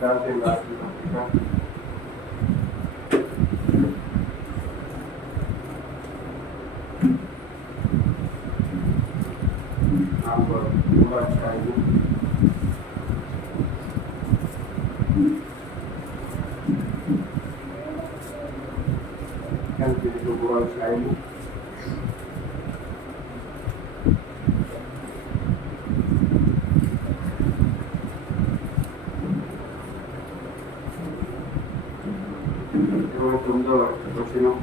గలాతీయులకు రాసిన పత్రిక 4వ అధ్యాయము 3వ అధ్యాయము 29వ వచనం.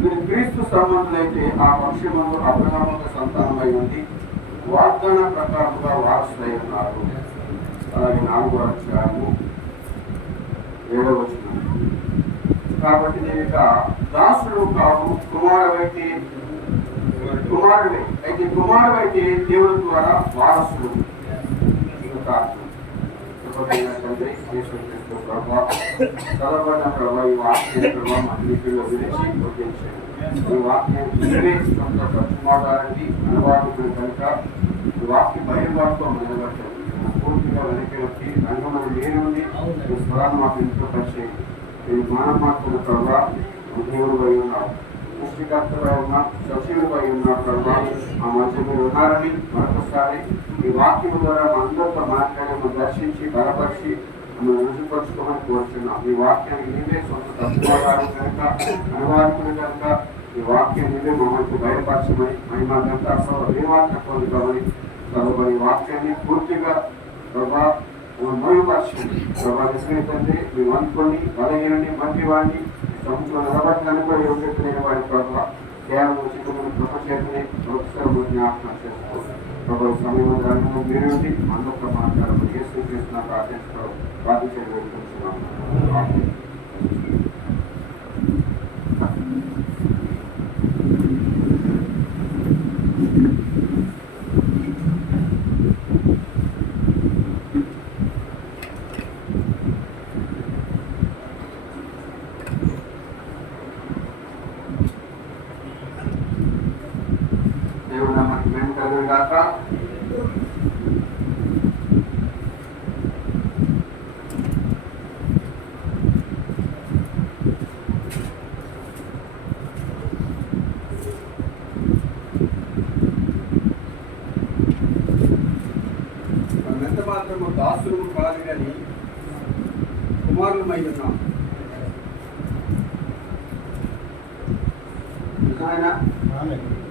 మీరు క్రీస్తు సంబంధులైతే ఆ పక్షమందు అబ్రహాము సంతానమై ఉండి వాగ్దాన ప్రకారముగా వారసులై ఉన్నారు. అలాగే 4వ అధ్యాయము 7వ వచనం. కాబట్టి నీవిక దాసుడు కావు కుమారుడైతే దేవుడి ద్వారా వారసుడు. చదవబడిన ప్రభావ ఈ వాక్యం ప్రభావ మంత్రిలో విడిచి కొట్టించాడు. ఈ వాక్యం ప్రతిమాటానికి అనువాదకుడు కనుక ఈ వాక్య బయలుబాటుతో నిలబడ్డాడు. పూర్తిగా వెనక్కి వచ్చి రంగంలో లేనుంది ఈ స్వరాన్ని మాకు ఇంట్లో పరిచయం. ఈ మానవ మార్పుల ప్రభావ దేవుడు అయి ఉన్నాడు, సృష్టికర్తగా ఉన్న సశీలుపై ఉన్న ప్రభావ ఆ మధ్య మీరు ఉన్నారని మరొకసారి ఈ వాక్యం ద్వారా అందరితో మాట్లాడి దర్శించి బలపరిచి మమ్మల్ని రుజుపరుచుకోమని కోరుచున్నాం. ఈ వాక్యానికి నీవే సొంత తత్వాలు కనుక అనువాదకులు కనుక ఈ వాక్యం నీవే మమ్మల్ని బయలుపరచమని మహిమ గంట దేవాత్మని చదవబడి ఈ వాక్యాన్ని పూర్తిగా ప్రభా మరుగుపరచండి. ప్రభా నిజమైతే మేము అనుకోండి బలహీనని మంచి వాడిని సముద్రం నిలబట్టడానికి కూడా యోగ్యత లేని వాడి ప్రభావ కేవలం చిక్కుని కృపచేతని ఒకసారి జ్ఞాపకం చేసుకోండి. ప్రభు సమయంలో మీరు అందరితో మాట్లాడము యేసు చేసిన ప్రార్థించడం వేడుకుంటున్నాము. దేవుడు మనకి మేము కలుగుగాక. ఎంత మాత్రము దాసులు కాదు కానీ కుమారులమై ఉన్నాం. నిజమైన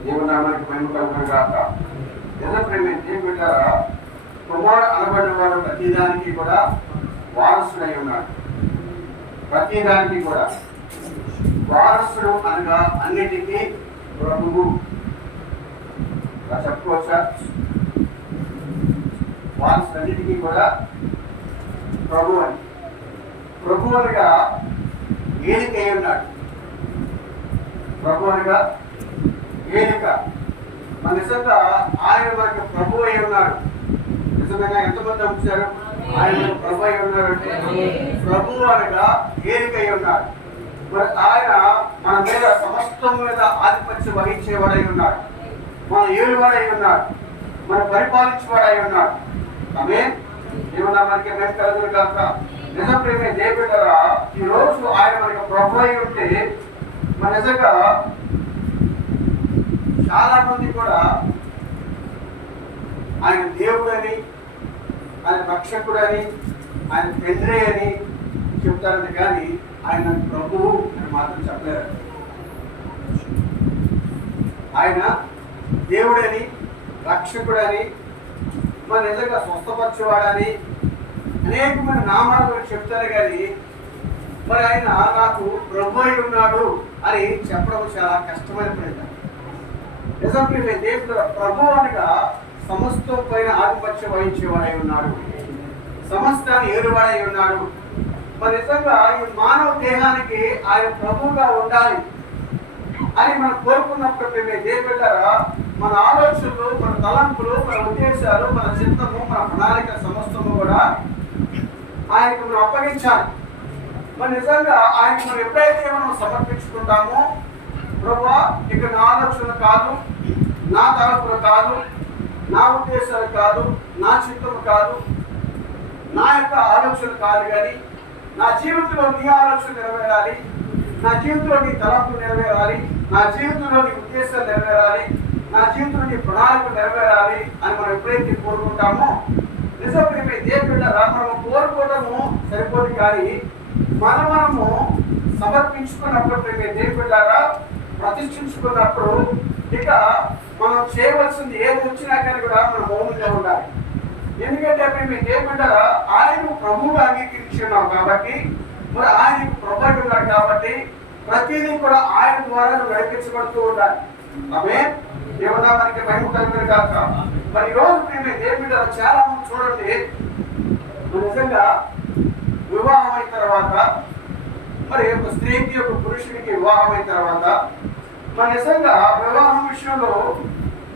దేవునామానికి మహిమ కలుగుగాక. నిజ ప్రేమ దేవుడ కుమారుడు అనబడిన వాడు ప్రతిదానికి కూడా వారసుడై ఉన్నాడు. ప్రతిదానికి కూడా వారసుడు అనగా అన్నిటికీ ప్రభువు చెప్పుకోవచ్చా? వారసులన్నిటికీ కూడా ప్రభు అని ప్రభువునిగా ఏలికై ఉన్నాడు. ప్రభువునిగా ఏలిక మన నిజంగా ఆయన మనకి ప్రభు అయి ఉన్నాడు. నిజంగా ఎంతమంది వచ్చారు? ఆయన ప్రభు అయి ఉన్నాడు అంటే ప్రభు అనగా ఏలికై ఉన్నాడు. మరి ఆయన మన మీద సమస్తం మీద ఆధిపత్యం వహించేవాడై ఉన్నాడు. మన ఏలువాడై ఉన్నాడు, మన పరిపాలించేవాడై ఉన్నాడు. ఆమె ఏమన్నా మనకి మేము కలుగురు కాక. నిజ ప్రేమే దేవుడా ఈ రోజు ఆయన మనకి ప్రభు అయి ఉంటే మన నిజంగా చాలా మంది కూడా ఆయన దేవుడని, ఆయన రక్షకుడని, ఆయన తండ్రి అని చెప్తారని కానీ ఆయన ప్రభువు అని మాత్రం చెప్పలేరు. ఆయన దేవుడని, రక్షకుడని, మన నిజంగా స్వస్థపరచేవాడని అనేకమైన నామాలు చెప్తారు కానీ మరి ఆయన నాకు ప్రభు అయి ఉన్నాడు అని చెప్పడం చాలా కష్టమైన ప్రయత్నం. నిజంగా దేవుడు ప్రభు అనగా సమస్తం పైన ఆధిపత్యం వహించేవాడై ఉన్నాడు, సమస్తాన్ని ఏరువాడై ఉన్నాడు. మరి నిజంగా ఈ మానవ దేహానికి ఆయన ప్రభువుగా ఉండాలి అని మనం కోరుకున్నప్పుడు దేవుడారా మన ఆలోచనలు, మన తలంపులు, మన ఉద్దేశాలు, మన చిత్తము, మన ప్రణాళిక సమస్తము కూడా ఆయనకు మనం అప్పగించాలి. మరి నిజంగా ఆయనకు మనం ఎప్పుడైతే మనం సమర్పించుకుంటామో ప్రభువా ఇక నా ఆలోచన కాదు, నా తలంపులు కాదు, నా ఉద్దేశాలు కాదు, నా చిత్తం కాదు, నా యొక్క ఆలోచన కాదు, కానీ నా జీవితంలో నీ ఆలోచన నెరవేరాలి, నా జీవితంలో నీ తలంపు నెరవేరాలి, నా జీవితంలో నీ ఉద్దేశాలు నెరవేరాలి, నా జీవితంలో నీ ప్రణాళిక నెరవేరాలి అని మనం ఎప్పుడైతే కోరుకుంటామో, నిజమే దేవుడు మనము కోరుకోవడము సరిపోదు, కానీ మనము సమర్పించుకున్నప్పుడు దేవుడు ప్రతిష్ఠించుకున్నప్పుడు ఇక మనం చేయవలసింది ఏది వచ్చినా కానీ కూడా మనం మౌనంగా ఉండాలి. ఎందుకంటే మేము దేవుడు ఆయన ప్రభువుగా అంగీకరించున్నాం కాబట్టి, మరి ఆయనకు ప్రభు ఉన్నాడు కాబట్టి ప్రతిదీ కూడా ఆయన ద్వారా నడిపించబడుతూ ఉండాలి. ఆమె ఏమన్నా మనకి మహిమ కలుగుతుంది కాక. మరి ఈరోజు మేము దేవుడు చాలా మంది చూడండి, నిజంగా వివాహం అయిన తర్వాత, మరి ఒక స్త్రీకి ఒక పురుషునికి వివాహం అయిన తర్వాత మరి నిజంగా వివాహం విషయంలో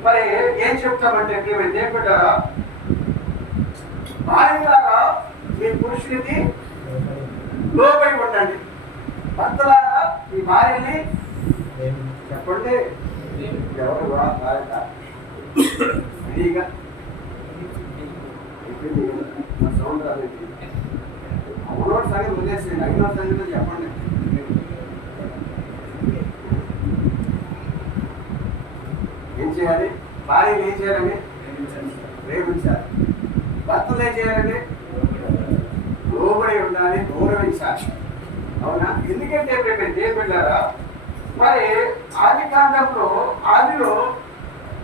మరి ఏం చెప్తామంటే దేవుడు భార్యలారా మీ పురుషునికి లోబడి ఉండండి, భర్తలారా మీ భార్యని చెప్పండి. ఎవరు సౌండ్ రాలేదు, అవునో సంగతి వదిలేసేయండి, అయిన సంగతి చెప్పండి. ఏం చేయాలి? భార్యని ఏం చేయాలండి? ప్రేమించాలి. భర్తలు ఏం చేయాలండి? లోబడి ఉండాలి, గౌరవించాలి. అవునా? ఎందుకంటే దేవుడారా మరి ఆది కాండంలో ఆదిలో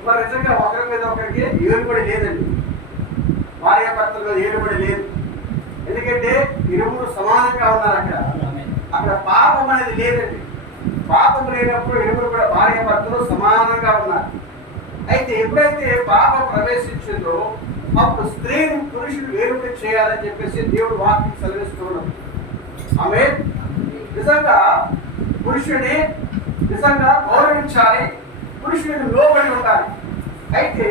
మరి నిజంగా ఒకరి మీద ఒకరికి ఏలుబడి లేదండి, భార్య భర్తల మీద ఏలుబడి లేదు. ఎందుకంటే ఇరువురు సమానంగా ఉన్నారు. అక్కడ పాపం అనేది లేదండి. పాపం లేనప్పుడు ఇరువురు కూడా భార్య భర్తలు సమానంగా ఉన్నారు. అయితే ఎప్పుడైతే పాపం ప్రవేశించిందో అప్పుడు స్త్రీని పురుషుడు వేరుపడి చేయాలని చెప్పేసి దేవుడు వాక్యం సెలవిస్తూ ఉన్నాడు. ఆమె నిజంగా పురుషుడిని నిజంగా గౌరవించాలి, పురుషుడికి లోబడి ఉండాలి. అయితే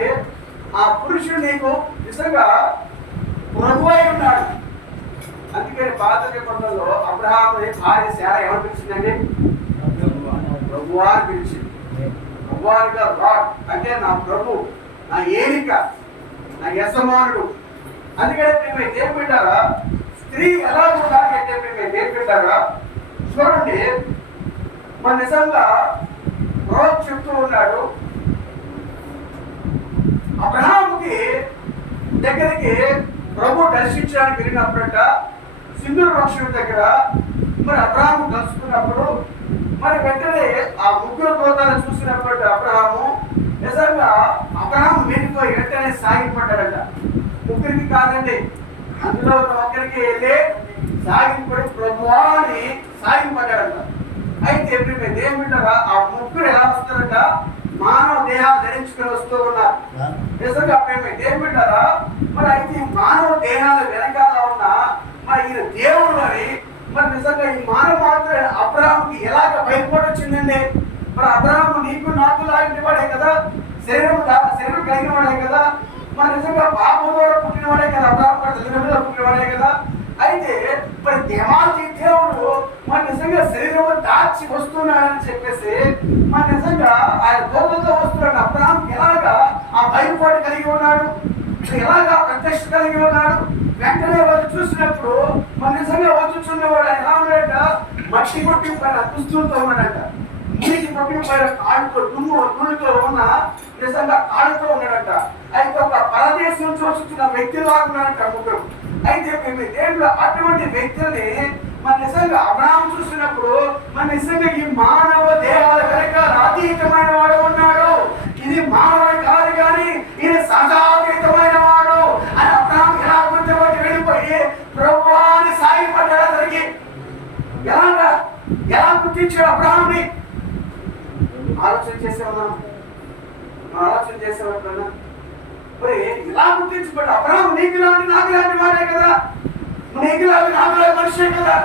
ఆ పురుషుడు నీకు నిజంగా ప్రభు అయి ఉన్నాడు. అందుకని పాత నిబంధనలో అబ్రహాముని భార్య శారా ఎవరు పిలిచిందండి? ప్రభువా అని పిలిచింది. ప్రభువానిగా లార్డ్ అంటే నా ప్రభు, నా ఏలిక, నా యజమానుడు. అందుకని మేము దేవుడారా స్త్రీ ఎలా ఉండాలి అంటే మేము దేవుడారా చూడండి, మన నిజంగా ప్రవక్త చెప్తూ ఉన్నాడు, అబ్రహాముకి దగ్గరికి ప్రభు దర్శించడానికి వెళ్ళినప్పుడట సింధూర వృక్షం దగ్గర మరి అబ్రహాము కలుసుకున్నప్పుడు మరి వెంటనే ఆ ముగ్గురు దూతలను చూసినప్పుడు అబ్రహాము నిజంగా అబ్రహాము మీదితో వెంటనే సాగిపడ్డాడట. ముగ్గురికి కాదండి, అందులో ఒకరికి వెళ్ళి సాగిపడి ప్రభువా అని సాగిపడ్డాడట. అయితే దేవుడారా ఆ ముగ్గురు ఎలా వస్తారట? మానవ దేహాలు ధరించుకుని వస్తూ ఉన్నారు. నిజంగా దేవుడారా మరి అయితే మానవ దేహాల వెనకాల ఉన్న మరి ఈయన దేవుడు అని మరి నిజంగా ఈ మానవ మాత్రం అబ్రహాముకి ఎలాగ బయటపడి వచ్చిందండి? మరి అబ్రహాము నీకు నాకు లాంటి వాడే కదా, శరీరం కలిగిన వాడే కదా, మరి నిజంగా పాపం ద్వారా పుట్టినవాడే కదా, అబ్రహాము తల్లిదండ్రులు పుట్టినవాడే కదా. అయితే మరి దేవాది దేవుడు మరి నిజంగా శరీరంలో దాచి వస్తున్నాడని చెప్పేసి మరి నిజంగా ఆయన దూతలతో వస్తున్నాడు. అబ్రహాంకి ఎలాగా ఆ బయలుపాటు కలిగి ఉన్నాడు, ఎలాగా ప్రత్యక్ష కలిగి ఉన్నాడు. వెంటనే వాళ్ళు చూసినప్పుడు మరి నిజంగా వచ్చుచున్నవాడు ఎలా ఉన్నాడట? మట్టి కొట్టి పైన దుస్తులతో ఉన్నాడట, నీటి కొట్టి పైన కాళ్ళతో దుమ్ముతో ఉన్న నిజంగా కాళ్ళతో ఉన్నాడట. అయితే ఒక పరదేశం నుంచి వచ్చుతున్న వ్యక్తి లాగున్నాడట ముగ్గురు. అయితే మేము దేవుడు అటువంటి వ్యక్తుల్ని మన నిజంగా అబ్రహాము చూసినప్పుడు మన నిజంగా ఈ మానవ దేహాల వెనకాల అతీతమైన వాడు ఉన్నాడు, ఇది మానవ కాదు కానీ ఇది సహజాతీతమైన వాడు అని అబ్రహాము ఎలా గుర్తుపట్టి వెళ్ళిపోయి ప్రభువాన్ని సాగిపడ్డాడు. అతనికి ఎలా గుర్తించాడు అబ్రహాముని? ఆలోచన చేసేవాళ్ళం, ఆలోచన చేసేవాళ్ళ మరి ఇలా గుర్తించబడ్డ అబ్రహాము నీకు లాంటి నాకు లాంటి వాడే కదా, నీకు లాంటి నాకు లాంటి మనిషే కదా.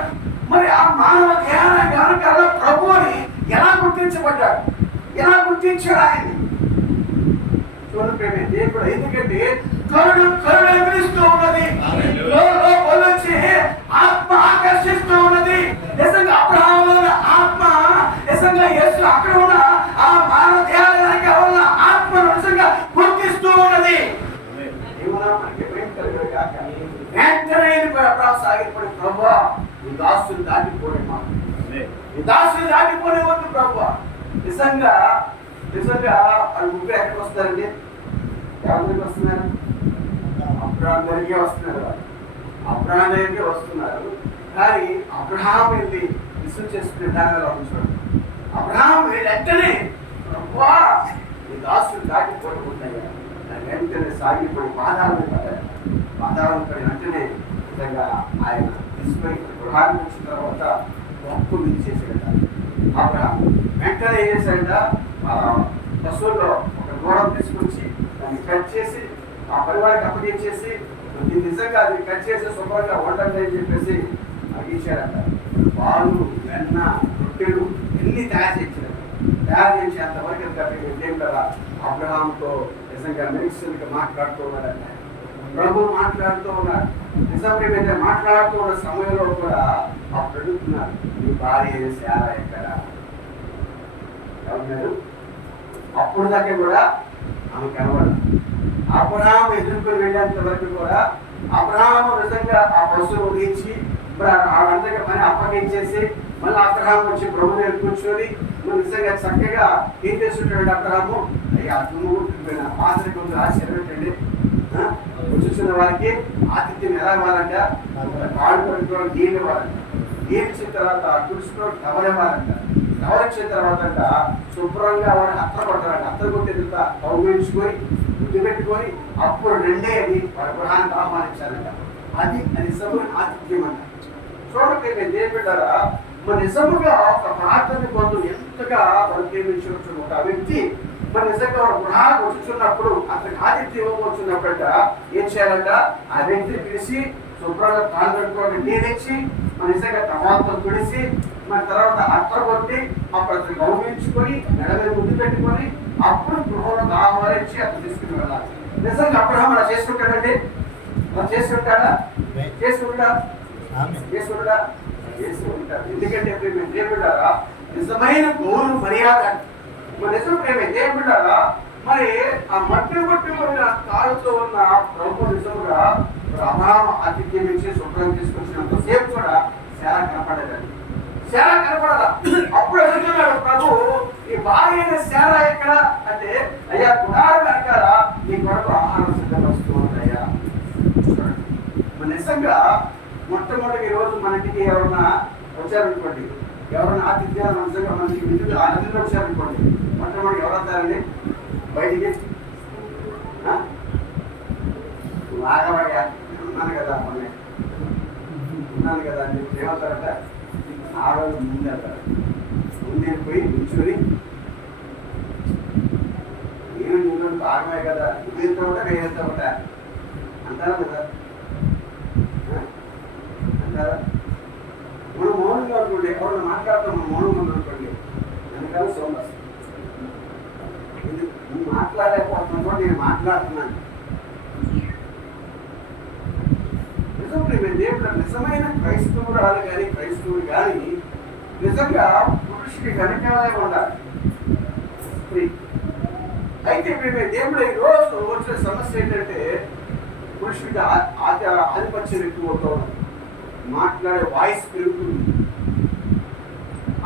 మరి ఆ మానవ జ్ఞానకాల ప్రభు అని ఎలా గుర్తించబడ్డాడు? ఎలా గుర్తించాడు ఆయన్ని? చూడండి దేవుడు, ఎందుకంటే కరుణ విలుస్తూ ఉన్నది, ఆత్మ ఆకర్షిస్తూ ఉన్నది. నిజంగా అబ్రహాము ఆత్మ నిజంగా యేసు అక్కడ ఉన్న ఆ మానవ దేహాల ఆత్మను నిజంగా గుర్తిస్తూ ఉన్నది. నిజంగా నిజంగా వాళ్ళు ముగ్గురు ఎక్కడికి వస్తారండి? ఎవరికి వస్తున్నారు? అబ్రహాం దగ్గరికి వస్తున్నారు. అబ్రహాం దగ్గరికి వస్తున్నారు. కానీ అబ్రహాం వెళ్ళి రిసీవ్ చేసుకునే దానిలో ఉంచాడు. అబ్రహాం వెంటనే ప్రభువా ఈ దాసులు దాటిపోతున్నాయి. వెంటనే సాగిపోయి పాదాలను పడ్డారు. పాదాలను పడి వెంటనే నిజంగా ఆయన తీసుకుని గృహానికి వచ్చిన తర్వాత గొప్ప విధి చేశాడట. అబ్రహాం వెంటనే ఏం చేశాడట? పశువుల్లో ఒక దూరం తీసుకొచ్చి దాన్ని కట్ చేసి ఆ పరివారికి అప్పగించేసి నిజంగా అది కట్ చేసి శుభ్రంగా వండండి అని చెప్పేసి ఇచ్చాడట. పాలు, వెన్న, రొట్టెలు ఎన్ని తయారు చేయించాడు. తయారు చేసేంతవరకు ఏం కదా అబ్రహాంతో నిజంగా మెడిసిన్గా మాట్లాడుతూ ఉన్నాడంట. ప్రభు మాట్లాడుతూ ఉన్నాడు. నిజంగా మాట్లాడుతూ ఉన్న సమయంలో కూడా అప్పుడు అడుగుతున్నారు, మీ భార్య శారా ఎక్కడ? ఎవరు? అప్పుడు దాకా కూడా ఆమె కనబడదు. అబ్రహాం ఎదుర్కొని వెళ్ళేంత వరకు కూడా అబ్రహాము నిజంగా ఆ పశువును ఉదించి అందరికీ పని అప్పగించేసి మళ్ళీ అబ్రహాం వచ్చి ప్రభు దగ్గర కూర్చొని నిజంగా చక్కగా ఏం చేస్తుంటాడు అబ్రహాము? అయ్యా పాత్ర కొంచెం ఆశ్చర్యపెట్టండి, చూసిన వారికి ఆతిథ్యం ఎలా ఇవ్వాలంట? కాళ్ళు పడుకోవడం నీళ్ళు ఇవ్వాలంట. నీళ్ళు ఇచ్చిన తర్వాత తుడుచుకోవడం టవల్ ఇవ్వాలంట. టవల్ ఇచ్చిన తర్వాత శుభ్రంగా వాడిని అత్తర కొట్టాలంట. అత్తర కొట్టేంత కౌగిలించుకొని ముద్దు పెట్టుకొని అప్పుడు రెండే అది గృహానికి ఆహ్వానించాలంట. అది నిజమైన ఆతిథ్యం అంట. చూడండి నేను దేనిపెట్టారా, మన నిజముగా ఒక ప్రార్థన పొందు ఎంతగా వాళ్ళు ప్రేమించవచ్చు. ఒక వ్యక్తి మన నిజంగా వాడు గృహానికి వచ్చుచున్నప్పుడు అతనికి ఆతిథ్యం ఇవ్వవచ్చున్నప్పుడంట ఏం చేయాలంట? ఆ వ్యక్తిని పిలిచి శుభ్రంగా కాలు పెట్టుకోవడం నీరెచ్చి మన నిజంగా టమాటో తుడిసి మన తర్వాత అత్తర కొట్టి అప్పుడు అతను గౌరవించుకొని మెడలో ముద్దు పెట్టుకొని అప్పుడు గృహంలో ఆహ్వానించి అతను తీసుకుని వెళ్ళాలి. నిజంగా అబ్రహాం అలా చేసుకుంటాడండి? అలా చేసుకుంటాడా? చేసుకుంటా చేసుకుంటాడు. ఎందుకంటే మేము దేవుడారా నిజమైన గౌరవ మర్యాద మన నిజం ప్రేమ దేవుడారా. మరి ఆ మట్టి కొట్టిపోయిన కాళ్ళతో ఉన్న ప్రభు నిజంగా అబ్రహాం ఆతిథ్యం ఇచ్చి శుభ్రం తీసుకొచ్చినంత సేపు కూడా చాలా కనపడేదండి. శారా కనపడదా? అప్పుడు అడుగుతున్నాడు ప్రభు, ఈ భార్య అయిన శారా ఎక్కడ అంటే, అయ్యా గుడారం వెనకాల నీ కొరకు ఆహారం సిద్ధపరుస్తూ ఉంటాయా. నిజంగా మొట్టమొదటి ఈ రోజు మన ఇంటికి ఎవరన్నా వచ్చారనుకోండి, ఎవరైనా ఆతిథ్యాలు నిజంగా మనకి ఇంటికి ఆతిథ్యంలో వచ్చారనుకోండి, మొట్టమొదటి ఎవరు వస్తారండి బయటికి? లాగవయ్యా ఉన్నాను కదా అని చెప్పి ఏమవుతారట? ఆడవాళ్ళు ముందే పోయి నిల్చుని నేను నువ్వు భాగమే కదా, నువ్వు ఎంత ఉంటా నేను ఎంత ఉంటా అంటారా కదా? అంటారా? మనం మౌనంగా అనుకోండి, ఎవరైనా మాట్లాడతాం మనం మౌనంగా అనుకోండి, వెనకాల సౌండ్ వస్తుంది. నువ్వు మాట్లాడలేకపోతున్నావు కూడా నేను మాట్లాడుతున్నాను. దేవుడు నిజమైన క్రైస్తవురాలు కానీ క్రైస్తవుడు కానీ నిజంగా పురుషుడి వెనకాలే ఉండాలి. అయితే దేవుడు ఈ రోజు వచ్చిన సమస్య ఏంటంటే పురుషుడికి ఆధిపత్యం ఎక్కువ అవుతూ ఉన్నది. మాట్లాడే వాయిస్ పెరుగుతుంది.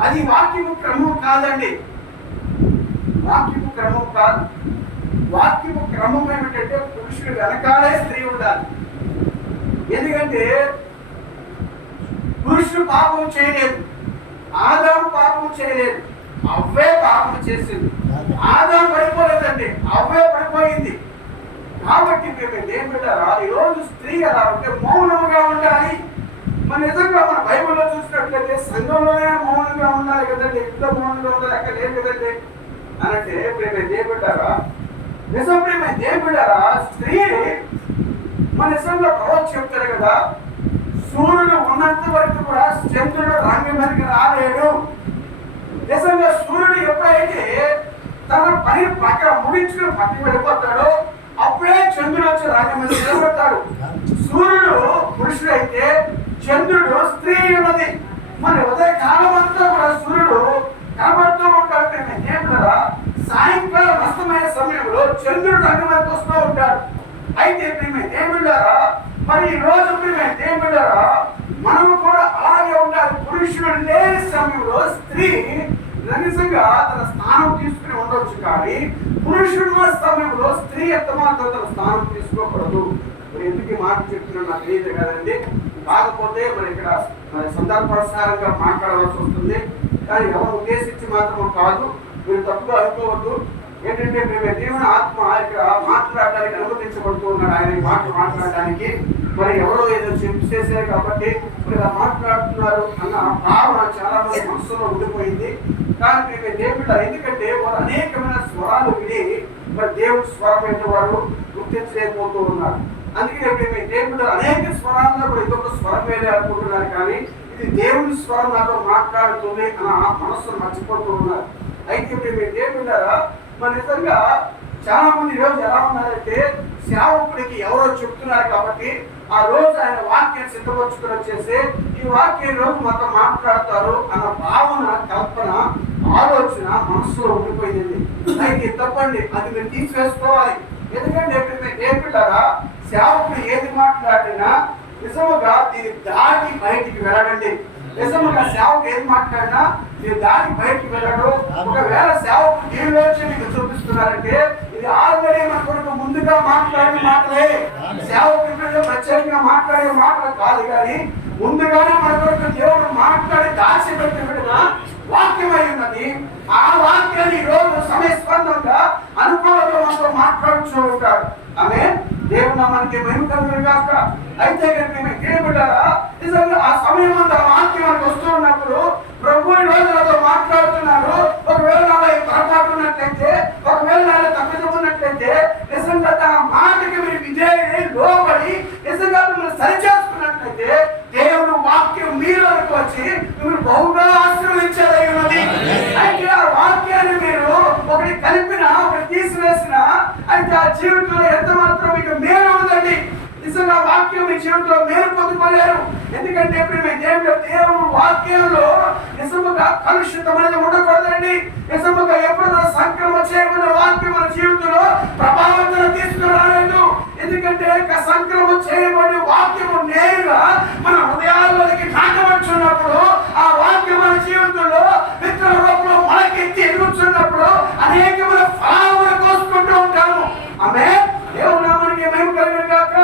అది వాక్యము క్రమం కాదండి. వాక్యము క్రమం కాదు. వాక్యము క్రమం ఏమిటంటే పురుషుడు వెనకాలే స్త్రీ ఉండాలి. ఎందుకంటే పురుషుడు పాపం చేయలేదు, ఆదాము పాపం చేయలేదు, అవ్వే పాపం చేసింది. ఆదాము పడిపోలేదండి, అవ్వే పడిపోయింది. కాబట్టి మేము దేవుడారా ఈరోజు స్త్రీ ఎలా ఉంటే మౌనంగా ఉండాలి. మన నిజంగా మన బైబిల్లో చూసినట్లయితే సంఘంలోనే మౌనంగా ఉండాలి కదండి, ఇంట్లో మౌనంగా ఉండాలి, అక్కడ లేదు కదండి అనంటే మేము దేవుడారా నిజం మేము దేవుడారా స్త్రీ మన నిజంగా ప్రవచ చెప్తారు కదా, సూర్యుడు ఉన్నంత వరకు కూడా చంద్రుడు రంగం మీదకి రాలేడు. నిజంగా సూర్యుడు ఎప్పుడైతే తన పని పక్క ముగించుకుని పక్కకి వెళ్ళిపోతాడో అప్పుడే చంద్రుడు వచ్చి రంగం మీద నిలబడతాడు. సూర్యుడు పురుషుడైతే చంద్రుడు స్త్రీ ఉన్నది. మరి ఉదయకాలం అంతా కూడా సూర్యుడు కనబడుతూ ఉంటాడు. దేవుడా సాయంకాలం అస్తమయ సమయంలో చంద్రుడు రంగం మీదకి వస్తూ ఉంటాడు. అయితే దేవుడారా మరి ఈ రోజు దేవుడారా మనము కూడా అలాగే ఉండాలి. పురుషుడు లేని సమయంలో స్త్రీ నిజంగా తన స్థానం తీసుకుని ఉండవచ్చు, కానీ పురుషుడున్న సమయంలో స్త్రీ ఎంతమాత్రం తన స్థానం తీసుకోకూడదు. మరి ఎందుకు ఈ మాట చెప్తున్నా నాకు తెలియదు కదండి. కాకపోతే మరి ఇక్కడ సందర్భానుసారంగా మాట్లాడవలసి వస్తుంది, కానీ ఎవరు ఉద్దేశించి మాత్రం కాదు, మీరు తప్పుగా అనుకోవద్దు. ఏంటంటే మేము దేవుని ఆత్మ ఇక్కడ మాట్లాడడానికి అనుమతించబడుతూ ఉన్నాడు. ఆయన మాటలు మాట్లాడడానికి మరి ఎవరో ఏదో చేశారు కాబట్టి మరి ఇలా మాట్లాడుతున్నారు అన్న భావన చాలా మంది మనసులో ఉండిపోయింది. కానీ మేము దేవుడు ఎందుకంటే వారు అనేకమైన స్వరాలు విని మరి దేవుడి స్వరం ఏంటో వారు గుర్తించలేకపోతూ ఉన్నారు. అందుకే మేము దేవుడు అనేక స్వరాల్లో కూడా ఇదొక స్వరం వేరే అనుకుంటున్నారు, కానీ ఇది దేవుని స్వరం నాతో మాట్లాడుతుంది అన్న మనస్సును మర్చిపోతూ ఉన్నారు. అయితే మేము దేవుడు మరి నిజంగా చాలా మంది ఈరోజు ఎలా ఉన్నారంటే సేవకుడికి ఎవరో చెప్తున్నారు కాబట్టి ఆ రోజు ఆయన వాక్యం సిద్ధపరచుకుని వచ్చేసి ఈ వాక్యం రోజు మాతో మాట్లాడతారు అన్న భావన, కల్పన, ఆలోచన మనసులో ఉండిపోయింది. అయితే తప్పండి, అది మీరు తీసివేసుకోవాలి. ఎందుకంటే దేవుడారా సేవకుడు ఏది మాట్లాడినా నిజముగా దీన్ని దాటి బయటికి వెళ్ళడండి. నిజముగా సేవకు ఏది మాట్లాడినా మీరు దాటి బయటికి వెళ్ళడు. ఒకవేళ సేవకు దీనిలోంచి మీకు చూపిస్తున్నారంటే ఇది ఆల్రెడీ మన కొరకు ముందుగా మాట్లాడిన మాటలే. సేవకు ప్రత్యేకంగా మాట్లాడే మాటలు కాదు, కానీ ముందుగానే మన కొరకు దేవుడు మాట్లాడి దాచిపెట్టిన వాక్యమై ఉన్నది. ఆ వాక్యాన్ని ఈ రోజు సమయస్పందంగా అనుభవంతో మనతో మాట్లాడుతూ ఉంటాడు. ఆమె దేవుడు మనకి మహిమ కలుగును గాక. అయితే దేవుడారా నిజంగా ఆ సమయం అంతా వాక్యం మనకు వస్తూ ఉన్నప్పుడు ప్రభు ఈ రోజు నాతో మాట్లాడుతున్నారు. ఒకవేళ నాలో పొరపాటు ఉన్నట్లయితే, ఒకవేళ నాలో తప్పిదం ఉన్నట్లయితే నిజంగా ఆ మాటకి మీరు విజయాన్ని లోబడి నిజంగా మిమ్మల్ని సరిచేసుకున్నట్లయితే దేవుడు వాక్యం మీలోకి వచ్చి మిమ్మల్ని బహుగా ఆశీర్వదించేదై ఉన్నది. అయితే ఆ వాక్యాన్ని మీరు ఒకటి కలిపినా ఒకటి తీసివేసిన అయితే ఆ జీవితంలో ఎంత మాత్రం మీకు మేలు ఉందండి. నిజంగా వాక్యం మీ జీవితంలో మేలు పొందుకోలేరు. ఎందుకంటే దేవుడు వాక్యంలో నిజముగా కలుషితమైన ఉండకూడదండి. నిజముగా ఎప్పుడైనా సంక్రమణ చేయబడిన వాక్యం మన జీవితంలో ప్రభావితం తీసుకురాలేదు. ఎందుకంటే సంక్రమణ చేయబడిన వాక్యము నేరుగా మన హృదయాల్లోకి నాటవచ్చున్నప్పుడు ఆ వాక్యం మన జీవితంలో విత్తన రూపంలో మొలకెత్తి ఎదుగుతున్నప్పుడు అనేకమైన ఫలాలను కోసుకుంటూ ఉంటాము. ఆమె దేవుడు నామానికి మహిమ కలుగును గాక.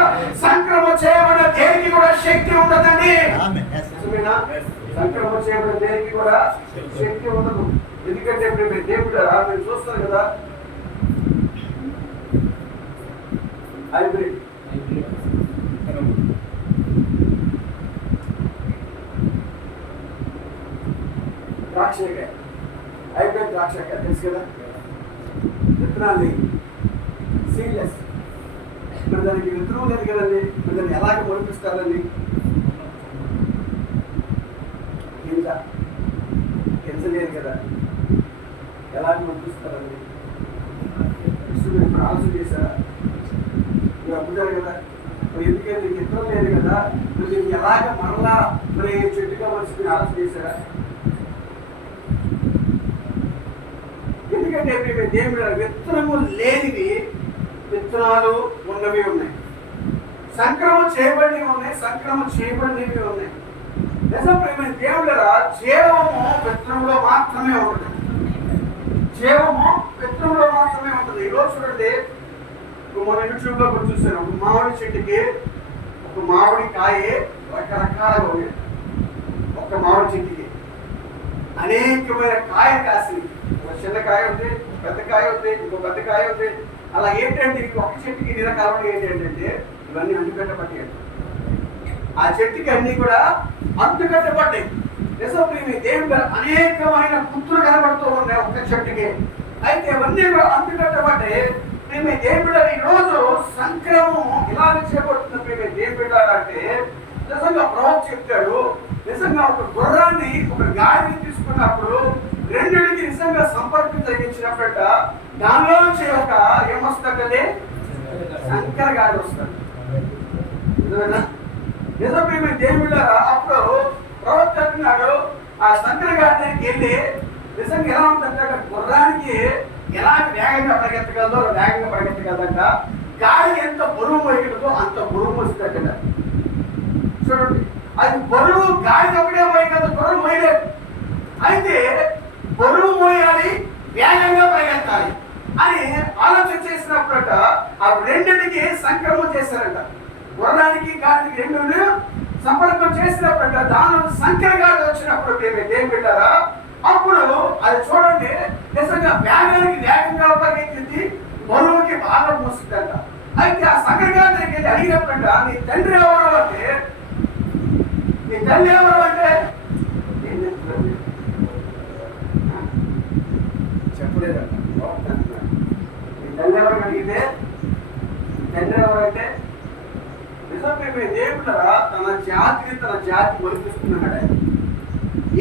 సంక్రమణ చేయబడిన దేనికి కూడా శక్తి ఉండదండి. సంక్రమణ చేయబడిన దేనికి కూడా శక్తి ఉండదు. ఎందుకంటే దేవుడు మీరు చూస్తారు కదా, హైబ్రిడ్ ద్రాక్షకాయ, హైబ్రిడ్ ద్రాక్షకాయ తెలుసు కదా, విత్తనాలు సీడ్లెస్. మరి దానికి విత్తనం లేదు కదండి, మరి దాన్ని ఎలాగ మొలిపిస్తారండి? గింజ లేదు కదా, ఎలాగ మొలిపిస్తారండి? ఇప్పుడు ఆలోచన చేశారా? మీరు అప్పుతారు కదా, మరి ఎందుకంటే నీకు విత్తనం లేదు కదా, మరి దీన్ని ఎలాగ మరలా మరి చెట్టుగా వచ్చి మీరు ఆలోచన చేశారా? ఎందుకంటే దేవుడు విత్తనము లేనివి విత్తనాలు ఉన్నవి ఉన్నాయి, సంక్రమణ చేయబడినవి ఉన్నాయి, సంక్రమణ చేయబడినవి ఉన్నాయి. నిజం ప్రేమ దేవుడరా జీవము విత్తనంలో మాత్రమే ఉంటుంది. జీవము విత్తనంలో మాత్రమే ఉంటుంది. ఈరోజు చూడండి, మన యూట్యూబ్ లో కూడా చూసాను, ఒక మామిడి చెట్టుకి ఒక మామిడి కాయ రకరకాలుగా ఉంది. ఒక మామిడి చెట్టుకి అనేకమైన కాయ కాసింది. ఒక చిన్న కాయ ఉంది, పెద్ద కాయ ఉంది, ఇంకో పెద్ద కాయ ఉంది. అలా ఏంటంటే ఒక చెట్టుకి ఇన్ని రకాలు ఏంటంటే ఇవన్నీ అంటుకట్టబడ్డాయి. ఆ చెట్టుకి అన్ని కూడా అంటుకట్టబడ్డాయి. నిజం దేవుడు అనేకమైన గుర్తులు కనబడుతూ ఉన్నాయి ఒక చెట్టుకి. అయితే అవన్నీ కూడా అంటుకట్టబడ్డాయి. మేము దేవుడు ఈ రోజు సంక్రమం ఇలాగ చేపడుతున్న దేవుడు అంటే నిజంగా ప్రవక్త చెప్తాడు. నిజంగా ఒక గుర్రాన్ని ఒక గాడిని తీసుకున్నప్పుడు రెండింటికి నిజంగా సంపర్కం జరిగించినప్పుడ దానిలో నుంచి ఒక ఏమొస్తుందంటే సంకర గాడి వస్తాడు. నిజం మేము దేవుడు అప్పుడు ప్రవక్త అంటున్నాడు, ఆ సంకర గాడి దగ్గరికి వెళ్ళి నిజంగా ఎలా ఉందంటే గుర్రానికి ఎలా వేగంగా పరిగెత్తగలదో వేగంగా పరిగెత్తగలదంట. గాడి ఎంత బరువు మోయగలదో అంత బరువు మోస్తుందట. చూడండి, అది బరువు గాడి ఒకటే మోయగలదు, బరువు మోయలేదు. అయితే బరువు మోయాలి, వేగంగా పరిగెత్తాలి అని ఆలోచన చేసినప్పుడట ఆ రెండింటికి సంక్రమం చేశారట. గుర్రానికి గాలికి రెండు సంపర్కం చేసినప్పుడట దానిలో సంఖ్య గాలి వచ్చినప్పుడు ఏం పెట్టారా అప్పుడు అది చూడండి నిజంగా వేగానికి వేగంగా పరిగెత్తింది, బరువుకి బాగా మోస్తుందంట. అయితే ఆ సంఖ్యగాలి దగ్గరికి అడిగినప్పుడట నీ తండ్రి ఎవరు అంటే, నీ తండ్రి ఎవరు అంటే ఏం చెప్తున్నారు చెప్పలేదంట. నీ తండ్రి ఎవరు అడిగితే తండ్రి ఎవరంటే నిజమే దేవుడరా తన జాతి బలిపిస్తున్నాడు.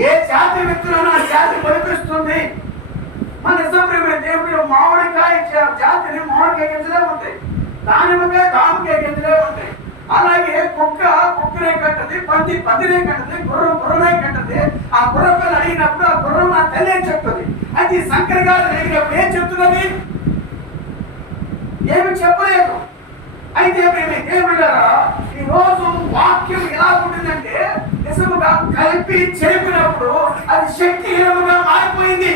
ఏ జాతి విత్తనం ఆ జాతి బలిపిస్తుంది. మన నిజమే దేవుడు మామిడికాయ జాతిని మామిడికాయ గింజలే ఉంటాయి, దానిమ్మకాయ గింజలే ఉంటాయి. అలాగే కుక్కనే కట్టది, పందినే కట్టది, గుర్రనే కట్టది. ఆ గుర్రపల్లి అడిగినప్పుడు ఆ గుర్రం నా తల్లి అని చెప్తుంది. అయితే ఈ సంకరగా అడిగినప్పుడు ఏం చెప్తున్నది? ఏమి చెప్పలేదు. అయితే ఏమిటారా ఈ రోజు వాక్యం ఎలా ఉంటుందంటే నిజముగా కలిపి చెరిపినప్పుడు అది శక్తిహీనముగా మారిపోయింది,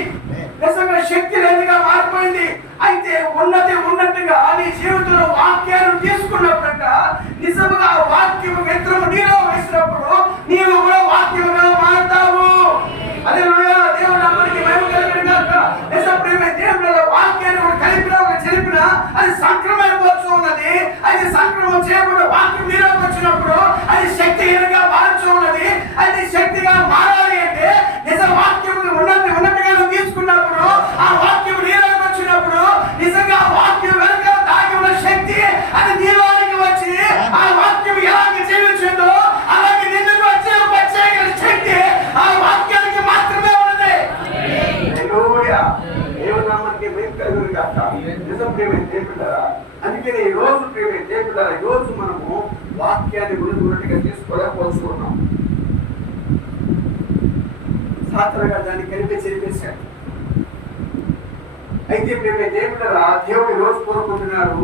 నిజంగా శక్తి లేనిగా మారిపోయింది. అయితే ఉన్నట్టుగా నీ జీవితంలో వాక్యాన్ని తీసుకున్నప్పుడంట నిజముగా వాక్యం యంత్రము నీలో వేసినప్పుడు నీవు కూడా వాక్యముగా మారుతావు. అదే దేవుడు అమ్మకి మేము కలిగిన దేవుడు వాక్యాన్ని కలిపినా చెరిపినా అది సంక్రమైపోతూ ఉన్నది. అది సంక్రమం చేయకుండా వాక్యం నీలోకి వచ్చినప్పుడు అది శక్తిహీనంగా మారుతూ ఉన్నది. అది శక్తిగా మారాలి అంటే నిజ వాక్యం ఉన్నట్టుగా నువ్వు తీసుకున్నప్పుడు ఆ వాక్యం నీలోకి వచ్చినప్పుడు నిజంగా వాక్యం వెనుక దాగి ఉన్న శక్తి అది నీలోనికి వచ్చి ఆ వాక్యం ఎలాగ జీవించిందో అలాగే నిన్నుకు వచ్చే ప్రత్యేక శక్తి ఆ వాక్యానికి మాత్రమే ఉన్నది. దేవునామానికి మేము కలుగురు కాక. నిజం ప్రేమే దేవుడారా. అందుకని ఈ రోజు ప్రేమే దేవుడారా ఈ రోజు మనము వాక్యాన్ని గురించి తీసుకోలేకపోతున్నాం. సాధారణంగా దాన్ని కలిపి చెరిపేశాడు. అయితే ప్రేమే దేవుడారా దేవుడు ఈ రోజు కోరుకుంటున్నాడు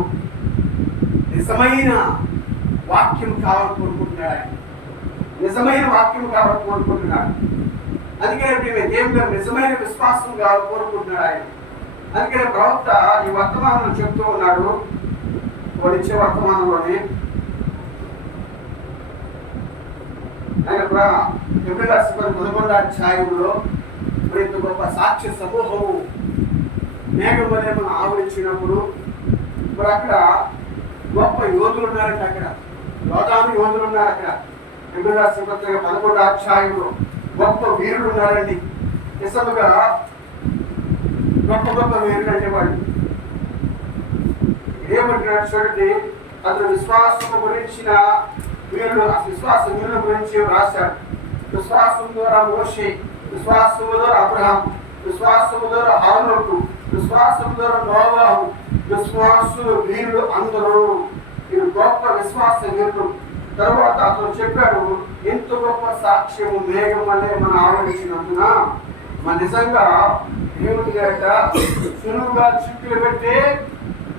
నిజమైన వాక్యం కావాలని కోరుకుంటున్నాడు. నిజమైన వాక్యం కావాలని కోరుకుంటున్నాడు. అందుకనే ప్రేమే దేవుడు నిజమైన విశ్వాసం కావాలని కోరుకుంటున్నాడు ఆయన. అందుకనే ప్రవక్త ఈ వర్తమానం చెప్తూ ఉన్నాడు. ఇచ్చే వర్తమానంలోనే ఆయన 11వ అధ్యాయంలో ఇంత గొప్ప సాక్ష్య సమూహము మేఘం వలె మనం ఆవరించినప్పుడు మరి అక్కడ గొప్ప యోధులు ఉన్నారంట. అక్కడ యోధులు ఉన్నారు. అక్కడ 11వ అధ్యాయంలో గొప్ప వీరులు ఉన్నారండి. నిజముగా గొప్ప వీరులు అంటే వాళ్ళు ఏమంటున్నాడు చూడండి. అతను విశ్వాసం గురించిన వీరులు విశ్వాస వీరుల గురించి రాశాడు. విశ్వాసం ద్వారా మోషే, విశ్వాసం ద్వారా అబ్రహాం, విశ్వాసం ద్వారా హానోకు, విశ్వాసం ద్వారా నోవాహు, విశ్వాసులు వీరులు అందరూ ఇది గొప్ప విశ్వాస వీరులు. తర్వాత అతను చెప్పాడు ఎంత గొప్ప సాక్ష్యము మేఘం అనే మనం ఆలోచించినందున మన నిజంగా దేవుడి గట సులువుగా చిక్కులు పెట్టి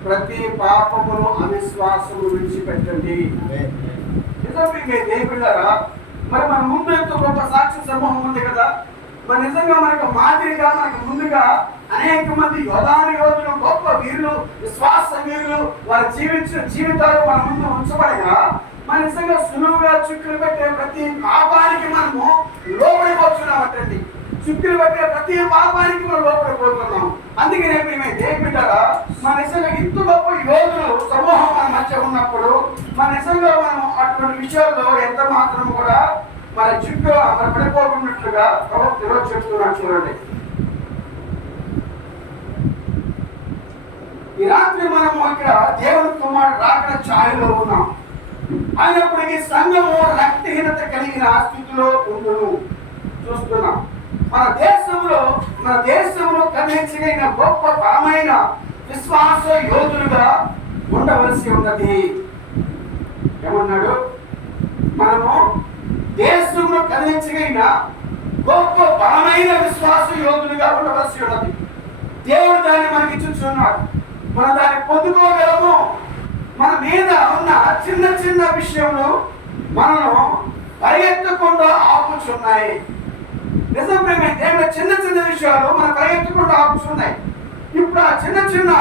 ప్రతి పాపమును అవిశ్వాసము విడిచిపెట్టండి. నిజంగా దేవుడారా మరి మన ముందు ఎంతో గొప్ప సాక్షి సమూహం ఉంది కదా. మరి నిజంగా మనకు మాదిరిగా మనకు ముందుగా అనేక మంది యోధులు గొప్ప వీరులు విశ్వాస వీరులు వారు జీవించిన జీవితాలు మన ముందు ఉంచబడగా మన నిజంగా సులువుగా చుక్కులు పెట్టే ప్రతి పాపానికి మనము లోపడిపోతున్నామంటండి. చుక్కులు పెట్టే ప్రతి పాపానికి మనం లోపడిపోతున్నాం. అందుకనే మేము దేవుడారా మన నిజంగా ఇంత గొప్ప యోధులు సమూహం మన మధ్య ఉన్నప్పుడు మన నిజంగా మనం అటువంటి విషయాల్లో ఎంత మాత్రం కూడా మన చుట్టూ మన పడిపోకున్నట్లుగా ప్రవక్త ఈరోజు చెప్తున్నాడు. చూడండి, ఈ రాత్రి మనము ఇక్కడ దేవుని కుమారుడు రాకడ ఛాయలో ఉన్నాం. అయినప్పటికీ సంఘము రక్తహీనత కలిగిన స్థితిలో ఉండును చూస్తున్నాం. మన దేశంలో కనిపించగలిగిన గొప్ప బలమైన విశ్వాస యోధులుగా ఉండవలసి ఉన్నది. ఏమన్నాడు? మనము దేశంలో కనిపించగలిగిన గొప్ప బలమైన విశ్వాస యోధులుగా ఉండవలసి ఉన్నది. దేవుడు దాన్ని మనకి ఇచ్చుచున్నాడు. మనం దాన్ని పొందుకోగలము. మన మీద ఉన్న చిన్న చిన్న విషయములు మనను పరిగెత్తకుండా ఆపుచున్నాయి. నిజం ప్రేమ దేవుని చిన్న చిన్న విషయాలు మన పరిగెత్తుకుంటూ ఆపుతున్నాయి. ఇప్పుడు ఆ చిన్న చిన్న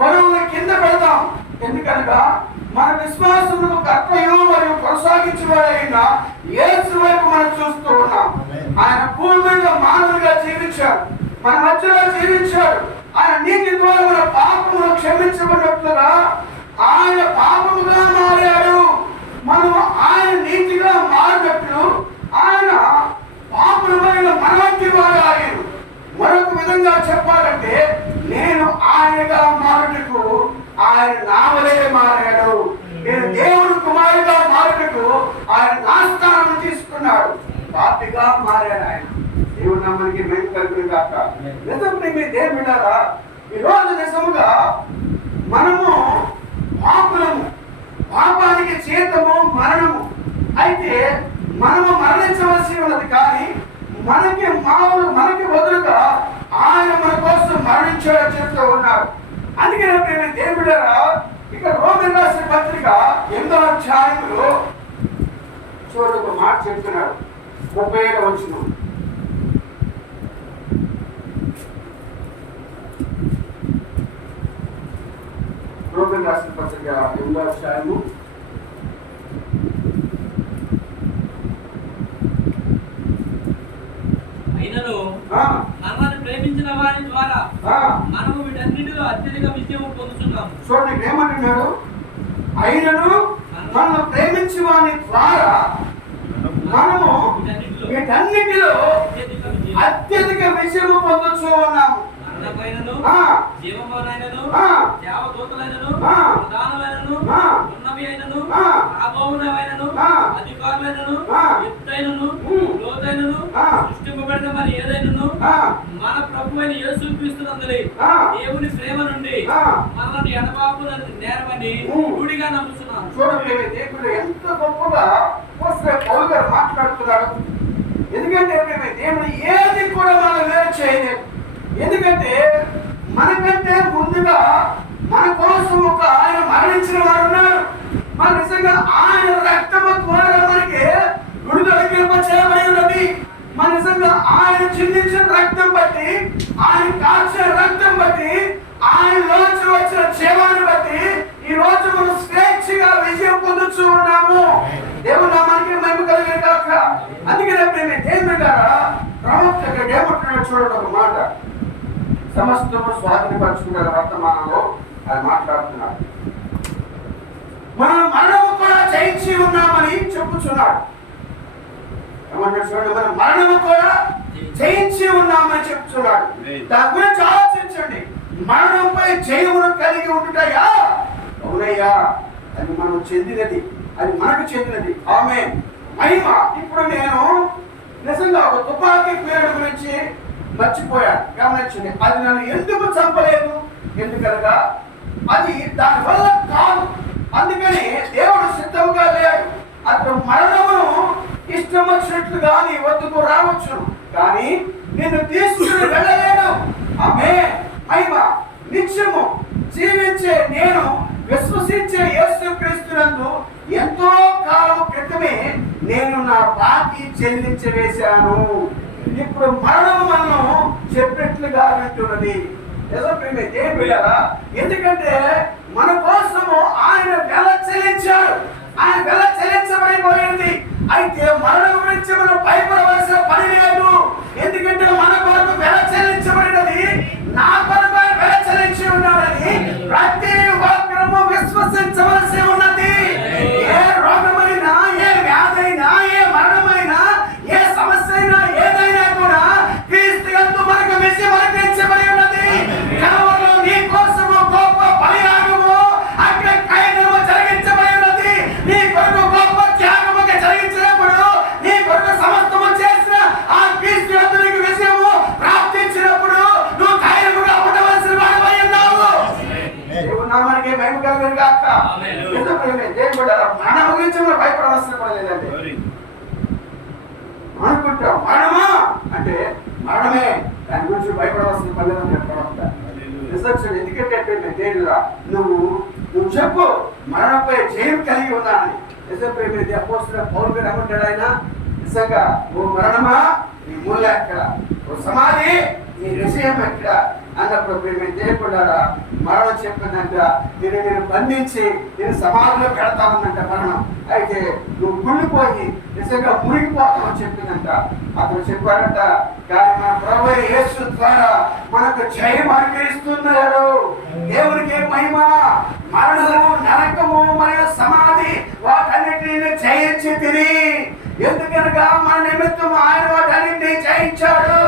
పనులను కింద పెడదాం. ఎందుకనగా మన విశ్వాసమును కర్తయు మరియు కొనసాగించేవాడైన యేసు వైపు మనం చూస్తూ ఉన్నాం. ఆయన భూమి మీద మానవుడిగా జీవించాడు, మన మధ్యలో జీవించాడు. ఆయన నీతి ద్వారా మన పాపమును క్షమించబడినట్లుగా ఆయన పాపముగా మారాడు. మనము ఆయన నీతిగా మారినట్లు ఆయన పాపమైన మన వంటి వారు ఆయన. మరొక విధంగా చెప్పాలంటే నేను ఆయనగా మారుటకు ఆయన నావలే మారాడు. నేను దేవుడు కుమారుగా మారుటకు ఆయన నా స్థానం తీసుకున్నాడు. పాపిగా మారాడు ఆయన. దేవుడు నమ్మనికి మేము కలిపి కాక నిజం మీ దేవుడారా, ఈరోజు నిజముగా మనము పాపులము, పాపానికి జీతము మరణము. అయితే మనము మరణించవలసి ఉన్నది, కానీ మనకి బదులుగా ఆయన మన కోసం మరణించాడని చెప్తూ ఉన్నారు. అందుకనే ప్రేమ దేవుడారా, ఇక రోమన్ రాసిన పత్రిక 8వ అధ్యాయంలో చూడండి ఒక మాట చెప్తున్నాడు. 37వ వచనం. రోమన్ రాసిన పత్రిక 8వ అధ్యాయము మనల్ని ప్రేమించిన వారి ద్వారా మనము వీటన్నిటిలో అత్యధిక విజయం పొందుతున్నాము. చూడండి ఏమంటున్నాడు, అయినను మనల్ని ప్రేమించిన వారి ద్వారా మనము వీటన్నిటిలో అత్యధిక విజయం పొందుతూ ఉన్నాము. జీవములైనను దేవదూతలైనను ప్రధానులైనను ఉన్నవి అయినను రాబోవునవైనను అధికారులైనను ఎత్తైనను లోతైనను సృష్టింపబడిన మరి ఏదైనను మన ప్రభువైన యేసుక్రీస్తునందలి దేవుని ప్రేమ నుండి మనల్ని ఎడబాపుల నేరమని రూఢిగా నమ్ముతున్నాను. చూడండి దేవుడు ఎంత గొప్పగా పౌలు గారు మాట్లాడుతున్నాడు. ఎందుకంటే దేవుడు ఏది కూడా మనం వేరు చేయలేదు. ఎందుకంటే మనకంటే ముందుగా మన కోసం ఒక ఆయన మరణించిన వారు ఉన్నారు. మన నిజంగా ఆయన రక్తము ద్వారా మనకి విడుదల చేయబడి ఉన్నది. మన నిజంగా ఆయన చిందించిన రక్తం బట్టి, ఆయన కాల్చిన రక్తం బట్టి, ఆయన రోజు వచ్చిన జీవాన్ని బట్టి ఈ రోజు మనం స్వేచ్ఛగా విజయం పొందుతూ ఉన్నాము. దేవుడు నామానికి మహిమ కలిగిన కాక. అందుకనే దేవుడు గారా ప్రవక్త ఏమంటున్నాడు చూడండి ఒక మాట. సమస్తము స్వాధీనపరుచుకునే వర్తమానంలో ఆయన మాట్లాడుతున్నాడు. మనం మరణము కూడా జయించి ఉన్నామని చెప్పుచున్నాడు. ఏమంటాడు చూడండి, మనం మరణము కూడా జయించి ఉన్నామని చెప్పుచున్నాడు. దాని గురించి ఆలోచించండి. మరణంపై జయమును కలిగి ఉంటున్నాయా? అవునయ్యా, అది మనం చెందినది, అది మనకు చెందినది. ఆమె మహిమ. ఇప్పుడు నేను నిజంగా ఒక తుపాకీ పేరు గురించి మర్చిపోయాను, గమనించండి. అది నన్ను ఎందుకు చంపలేదు? ఎందుకనగా అది దాని వల్ల కాదు. అందుకని దేవుడు సిద్ధంగా లేడు. అతను మరణమును ఇష్టం వచ్చినట్లుగా నీ వద్దకు రావచ్చు, కానీ నిన్ను తీసుకుని వెళ్ళలేడు. ఆమె మహిమ. నిత్యము జీవించే నేను విశ్వసించే యేసుక్రీస్తునందు ఎంతో కాలం క్రితమే నేను నా బాకీ చెల్లించి వేశాను. ఇప్పుడు మరణం మనం చెప్పినట్లుగా వింటున్నది. ఎందుకంటే మన కోసము ఆయన వెల చెల్లించాడు. ఆయన వెల చెల్లించబడిపోయింది. అయితే మరణం గురించి మనం భయపడవలసిన పని లేదు. ఎందుకంటే మన కొరకు వెల చెల్లించబడినది, నా కొరకు ఆయన వెల చెల్లించి ఉన్నాడని ప్రతి ఒక్కరము విశ్వసించవలసి ఉన్నది. ఏ రోగమైనా, ఏ వ్యాధైనా, ఏ మరణమైనా, ఏ సమస్య అయినా, ఏదైనా కూడా క్రీస్తు యందు మనకు విజయం అనుగ్రహించబడి ఉన్నది. కలవరలో నీ కోసము గొప్ప బలియాగము, అగ్ని కైనము జరిగించబడి ఉన్నది. నీ కొరకు గొప్ప త్యాగముగా జరిగించినప్పుడు, నీ కొరకు సమస్తము చేసిన ఆ క్రీస్తు యందు నీకు విజయము ప్రాప్తించినప్పుడు నువ్వు ధైర్యముగా ఉండవలసిన వాడివై ఉన్నావు. దేవుని నామానికి మహిమ కలుగును గాక. దేవుడు మరణం గురించి మనం భయపడవలసిన పని లేదండి. అనుకుంటాం మరణమా అంటే మరణమే, దాని గురించి భయపడవలసిన పని లేదని చెప్పడం రిసెప్షన్. ఎందుకంటే దేవుడా నువ్వు చెప్పు మరణంపై జయం కలిగి ఉన్నానని. నిజంపై అపోస్తున్న పౌలు గారు ఏమంటాడు? ఆయన నిజంగా ఓ మరణమా నీ మూల ఎక్కడ, ఓ సమాధి నీ విషయం ఎక్కడ అన్నప్పుడు మేము చేయకుండా మరణం చెప్పిందంట, నేను బంధించి నేను సమాధిలో పెడతానన్నంట మరణం. అయితే నువ్వు గుళ్ళిపోయి నిజంగా మునిగిపోతామని చెప్పిందంట. అతను చెప్పాడంట, కానీ మన ప్రభువైన యేసు ద్వారా మనకు జయం అనుగ్రహిస్తున్నాడు. దేవునికి మహిమ. మరణము, నరకము మరియు సమాధి వాటన్నిటిని జయించి తిని, ఎందుకనగా మన నిమిత్తం ఆయన వాటన్నిటిని జయించాడు.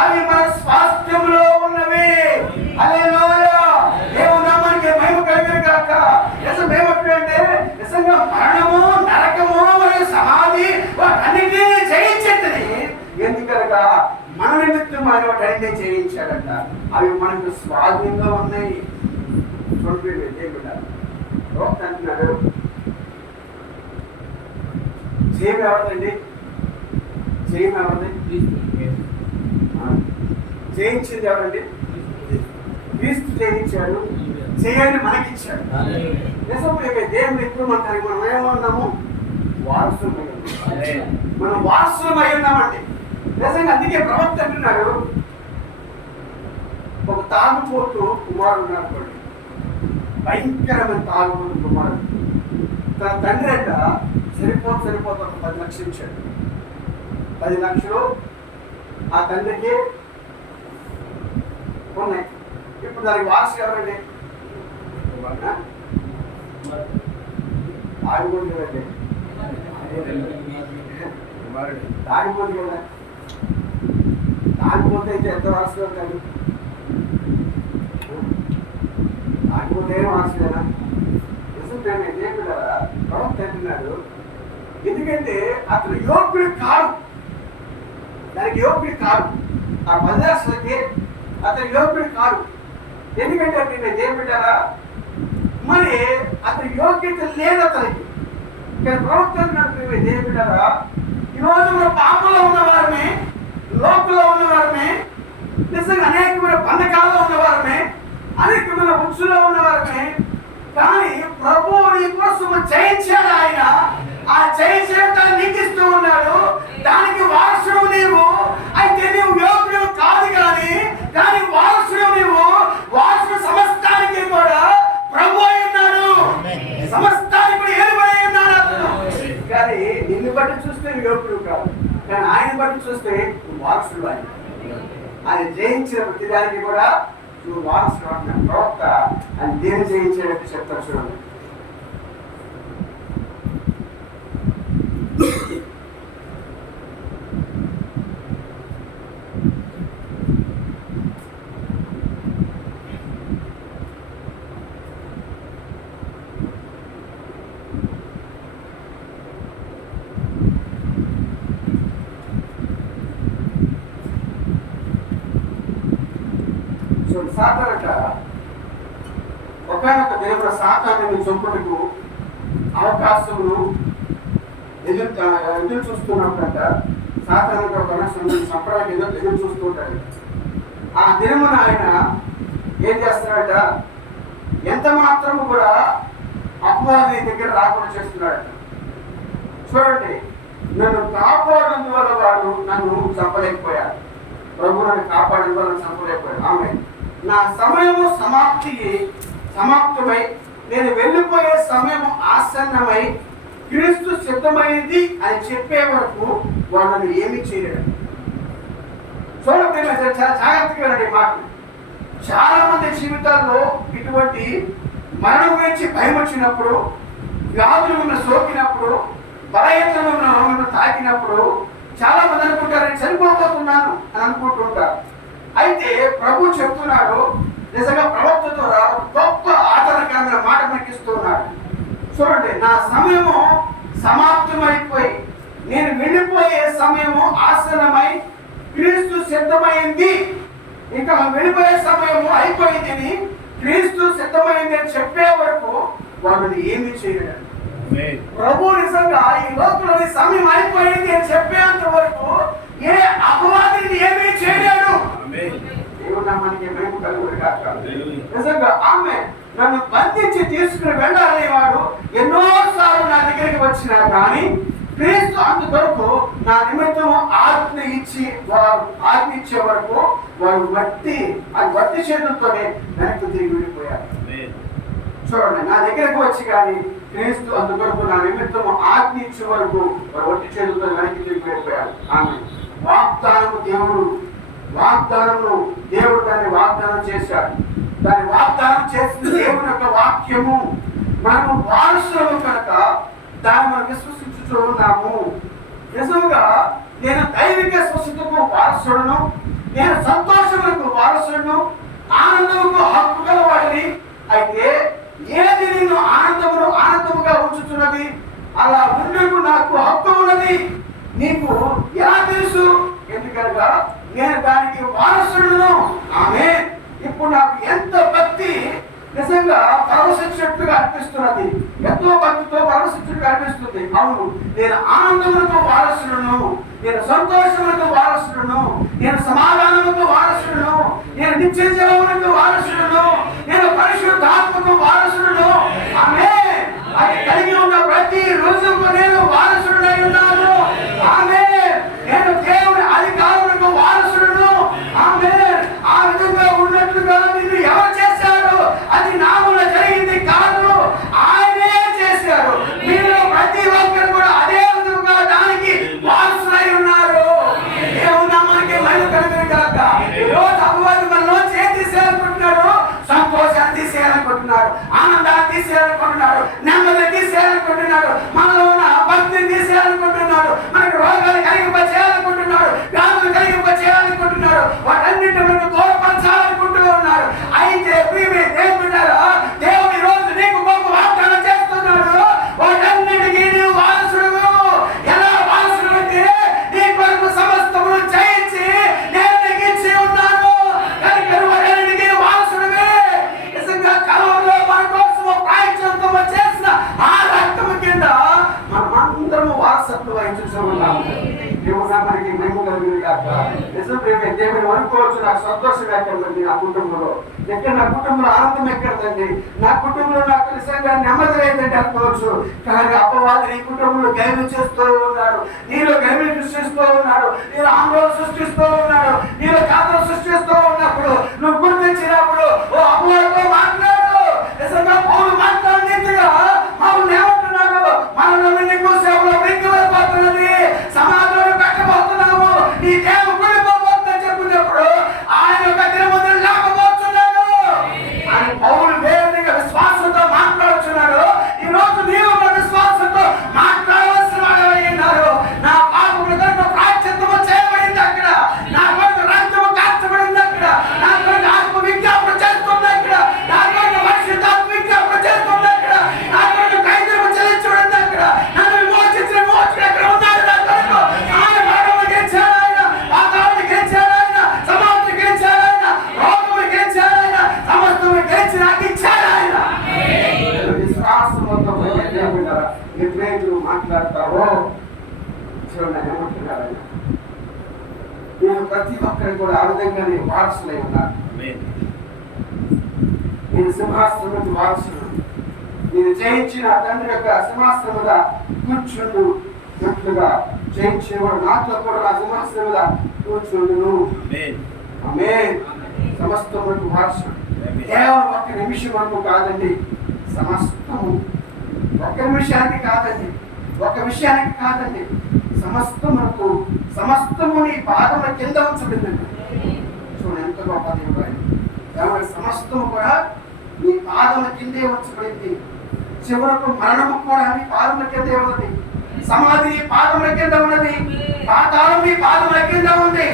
అవి మన స్వాస్థ్యంలో ఉన్నవి. హల్లెలూయా. దేవుని నామానికి మహిమ కలుగును గాక. నిజం ఏమంటే నిజంగా మరణము, నరకము మరియు సమాధి వాటన్నిటిని జయించింది. ఎందుకనగా మన నిమిత్తం ఆయన వాటన్నిటిని జయించాడంట. అవి మనకు స్వాధీనంగా ఉన్నాయి. చూడండి దేవుడు అంటున్నాడు, జయం ఎవరిదండి? జయం ఎవరిది? జయించింది ఎవరండి? క్రీస్తు జయించాడు. జయాన్ని మనకిచ్చాడు. నిజమే. దేవుని ఎప్పుడు మనం ఏమన్నాము? వారసులమై ఉన్నాం. మనం వారసులమై ఉన్నామండి. నిజంగా అందుకే ప్రవక్త అంటున్నాడు, ఒక తాగుపోతూ కుమారుడు ఉన్నాడు, భయంకరమైన తాగుపోతు కుమారుడు. తన తండ్రి అంట సరిపోతూ 10 లక్షలు ఇచ్చాడు. 10 లక్షలు ఆ తండ్రికి ఉన్నాయి. ఇప్పుడు దానికి వారసు ఎవరండి? తాగిపోతు కదండి, తాగిపోతు కదా. తాగిపోతే అయితే ఎంత వారసులు అవుతాడు? తాగిపోతే ఏం వారసులేనా? ప్రవక్త అంటున్నాడు, ఎందుకంటే అతను యోగ్యుడు కాదు, దానికి యోగ్యుడు కాదు. ఆ 10 లక్షలకి అతను యోగ్యుడు కాదు. ఎందుకంటే నేను ఏమిటారా, మరి అతని యోగ్యత లేదు అతనికి. ఇక్కడ ప్రవక్త అంటున్నాడు, ఏమిటారా, ఈరోజు మన పాపంలో ఉన్నవారమే, లోకంలో ఉన్నవారమే, నిజంగా అనేకమైన బంధకాల్లో ఉన్నవారమే, అనేకమైన ఉచ్చులో ఉన్నవారమే, కానీ ప్రభువు నీ కోసం జయించాడు. ఆయన ఆ జయించడాన్ని నీకు ఇస్తూ ఉన్నాడు. దానికి వారసుడు నీవు. అయితే నీవు యోగ్యుడు కాదు, కానీ వారసుడు నీవు. వారసుడు సమస్తానికి కూడా ప్రభు అయి ఉన్నాడు. సమస్తానికి కూడా ఏలుబడి ఉన్నాడు అతను. కానీ నిన్ను బట్టి చూస్తే యోగ్యుడు కాదు, కానీ ఆయన బట్టి చూస్తే నువ్వు వారసుడు. ఆయన జయించిన ప్రతిదానికి కూడా నువ్వు వారసుడు అంటున్నాడు ప్రవక్త. ఆయన దేని జయించేటట్టు చెప్తారు చూడండి. సాతానట ఒకనొక దేవుడు సాతాను చంపుటకు అవకాశమును ఎదురు చూస్తున్నప్పుడంట. సాతాను ఒక సంప్రదాయం ఎదురు చూస్తుంటాడు. ఆ దినమున ఆయన ఏం చేస్తున్నాడట, ఎంత మాత్రము కూడా అపవాది దగ్గర రాకుండా చేస్తున్నాడట. చూడండి, నన్ను కాపాడడం వల్ల వాడు నన్ను చంపలేకపోయాడు. ప్రభు నన్ను కాపాడడం వల్ల చంపలేకపోయాడు. ఆమె నా సమయము సమాప్తమై నేను వెళ్ళిపోయే సమయము ఆసన్నమై క్రీస్తు సిద్ధమైంది అని చెప్పే వరకు వాళ్ళని ఏమీ చేయలేడు. చూడండి, చాలా జాగ్రత్తగా వినండి మాటలు. చాలా మంది జీవితాల్లో ఇటువంటి మరణం గురించి భయం వచ్చినప్పుడు, వ్యాధులు ఉన్న సోకినప్పుడు, బలహీనతలు ఉన్న తాకినప్పుడు చాలా మంది అనుకుంటారు నేను చనిపోతున్నాను అని అనుకుంటుంటారు. అయితే ప్రభు చెప్తున్నాడు, నిజంగా ప్రవక్త ద్వారా గొప్ప ఆదరణకరమైన మాట మనకిస్తున్నాడు. చూడండి, నా సమయము సమాప్తమైపోయి నేను వెళ్ళిపోయే సమయము ఆసన్నమై క్రీస్తు సిద్ధమైంది. ఇంకా వెళ్ళిపోయే సమయము అయిపోయింది, క్రీస్తు సిద్ధమైంది అని చెప్పే వరకు వాళ్ళని ఏమీ చేయలేడు. ప్రభు నిజంగా ఈ లోకంలోని సమయం అయిపోయింది అని చెప్పేంత వరకు ఏ అపవాదిని ఏమీ చేయలేడు. నిజంగా ఆమె నన్ను బంధించి తీసుకుని వెళ్ళాలని వాడు ఎన్నోసార్లు నా దగ్గరికి వచ్చినా కానీ క్రీస్తు అందుకొరకు నా నిమిత్తం ఆజ్ఞ ఇచ్చే వరకు వారు వట్టి చేతులతోనే వెనక్కి తిరిగి వెళ్ళిపోయారు. చూడండి, నా దగ్గరకు వచ్చి కానీ క్రీస్తు అందుకొరకు నా నిమిత్తం ఆజ్ఞ ఇచ్చే వరకు వారు వట్టి చేతులతో వెనక్కి తిరిగి వెళ్ళిపోయారు. ఆమె దేవుడు దాన్ని వాగ్దానం చేశాడు. దాన్ని వాగ్దానం చేసిన దేవుని యొక్క వాక్యము మనము వారసులము కనుక దాన్ని మనం విశ్వసించుతూ ఉన్నాము. నిజంగా నేను దైవిక స్వస్థతకు వారసుడును, నేను సంతోషములకు వారసుడును, ఆనందముకు హక్కు గలవాడిని. అయితే ఏది నేను ఆనందముగా ఉంచుతున్నది, అలా ఉండకు నాకు హక్కు ఉన్నది నీకు ఎలా తెలుసు? ఎందుకనగా నేను దానికి వారసుడును. ఆమె ఇప్పుడు నాకు ఎంత భక్తి నిజంగా పరవశించినట్టుగా అనిపిస్తున్నది, ఎంతో భక్తితో పరవశించినట్టుగా అనిపిస్తుంది. అవును, నేను ఆనందములకు వారసుడును, నేను సంతోషములకు వారసుడును, నేను సమాధానములకు వారసుడును, నేను నిత్య జీవములకు వారసుడును, నేను పరిశుద్ధాత్మకు వారసుడును. ఆమె అది కలిగి ఉన్న ప్రతి రోజుకు నేను వారసుడై ఉన్నాను. ఆమె నేను దేవుని అధికారులకు వారసుడును. ఆమె ఆ విధంగా ఉన్నట్లుగా నిన్ను ఎవరు చేశారు? అది నా వల్ల జరిగింది కాదు, ఆయనే చేశారు. మీరు ప్రతి ఒక్కరు కూడా అదే విధంగా దానికి వారసులై ఉన్నారు. ఏమన్నా మనకి మైలు కలుగుతుంది కాక ఈరోజు అపవాది మనలో తీసేయాలనుకుంటున్నాడు, సంతోషాన్ని తీసేయాలనుకుంటున్నాడు, ఆనందాన్ని తీసేయాలనుకుంటున్నాడు, నెమ్మదిని తీసేయాలనుకుంటున్నాడు, మనలో ఉన్న భక్తిని తీసేయాలనుకుంటున్నాడు, మనకు రోగాలు కలిగింపచేయాలనుకుంటున్నాడు, వ్యాధులు కలిగింపచేయాలనుకుంటున్నాడు, వాటన్నిటి మనకు దూరపరచాలనుకుంటూ ఉన్నారు. అయితే దేవుని రోజు నీకు గొప్ప వాగ్దానం చేస్తున్నాడు. వాటన్నిటికీ నీవు వారసుడు. ఎలా వారసుడు అంటే నీ కొరకు సమస్తమును జయించి నేను నీకు ఇచ్చి ఉన్నాను కనుక వాటన్నిటికీ వారసుడివే. నిజంగా కలవలో మన కోసం ప్రాయశ్చిత్తము చేసిన ఆ రక్తము కింద మనమందరము వారసత్వం వహించుకున్నాము. దేవుడా మనకి మేము కలిగింది కాక నిజం ప్రేమే దేవుని అనుకోవచ్చు. నాకు సంతోషం ఎక్కడండి, నా కుటుంబంలో నా కుటుంబంలో ఆనందం ఎక్కడదండి, నా కుటుంబంలో నాకు నిజంగా నెమ్మది లేదండి అనుకోవచ్చు. కానీ అపవాది నీ కుటుంబంలో గైలు చేస్తూ ఉన్నాడు, నీలో గైలు సృష్టిస్తూ ఉన్నాడు, నీలో ఆందోళన సృష్టిస్తూ ఉన్నాడు, నీలో కాంతం సృష్టిస్తూ ఉన్నప్పుడు నువ్వు గుర్తించినప్పుడు ఓ అపవాదితో మాట్లాడు. నిజంగా పౌలు మాట్లాడినట్టుగా మమ్మల్ని ఏమంటున్నాడు? మనల్ని నీకు సేవలో వెంకబడిపోతున్నది, సమాజంలో పెట్టబోతున్నాము, నీ దేవు కూలిపోతుందని చెప్పినప్పుడు ఆయన యొక్క దినముద్రలు లేకపోతున్నాడు. ఆయన పౌలు దేవునిగా విశ్వాసంతో మాట్లాడుతున్నాడు. ఈ రోజు నీవు విశ్వాసంతో మాట్లాడవలసిన వాడు అయినారు. నా పాపముల కొరకు ప్రాయశ్చిత్తము చేయబడింది అక్కడ, నా కొరకు రక్తము కార్చబడింది అక్కడ, నా కొరకు ఆత్మ విజ్ఞాపన చేస్తుంది అక్కడ, నా కొరకు పరిశుద్ధాత్మ విజ్ఞాపన చేస్తుంది అక్కడ, నా కొరకు కైదము చెల్లించబడింది అక్కడ, నన్ను విమోచించిన మోచుడు అక్కడ ఉన్నాడు. నా కొరకు ఆయన మరణము గెలిచాడు, ఆయన పాతాళాన్ని గెలిచాడు, ఆయన సమాధిని గెలిచాడు, ఆయన రోగముని గెలిచాడు, ఆయన సమస్తము గెలిచి నాకు ఇచ్చాడు ఆయన. విశ్వాసంతో ఎప్పుడైతే మాట్లాడతావో చూడండి ఏమంటున్నారు ఆయన, నేను ప్రతి ఒక్కరికి కూడా ఆ విధంగానే వారసులై ఉన్నాను. నేను సింహాసనముకి వారసుడు, నేను జయించిన తండ్రి యొక్క సింహాసనం మీద కూర్చున్నట్లుగా జయించేవాడు నాతో కూడా నా సింహాసనం మీద కూర్చుండును. ఆమేన్. సమస్తములకు వారసుడు. కేవలం ఒక్క నిమిషం వరకు కాదండి, సమస్తము ఒక్క నిమిషానికి కాదండి, ఒక విషయానికి కాదండి, సమస్తము నీ పాదముల కింద ఉంచబడిందండి. చూడండి ఎంత గొప్ప దేవుడు ఆయన. కాబట్టి సమస్తము కూడా నీ పాదముల కిందే ఉంచబడింది. చివరకు మరణము కూడా నీ పాదముల కిందే ఉన్నది, సమాధి నీ పాదముల కింద ఉన్నది, పాతాళం నీ పాదముల కింద ఉంది,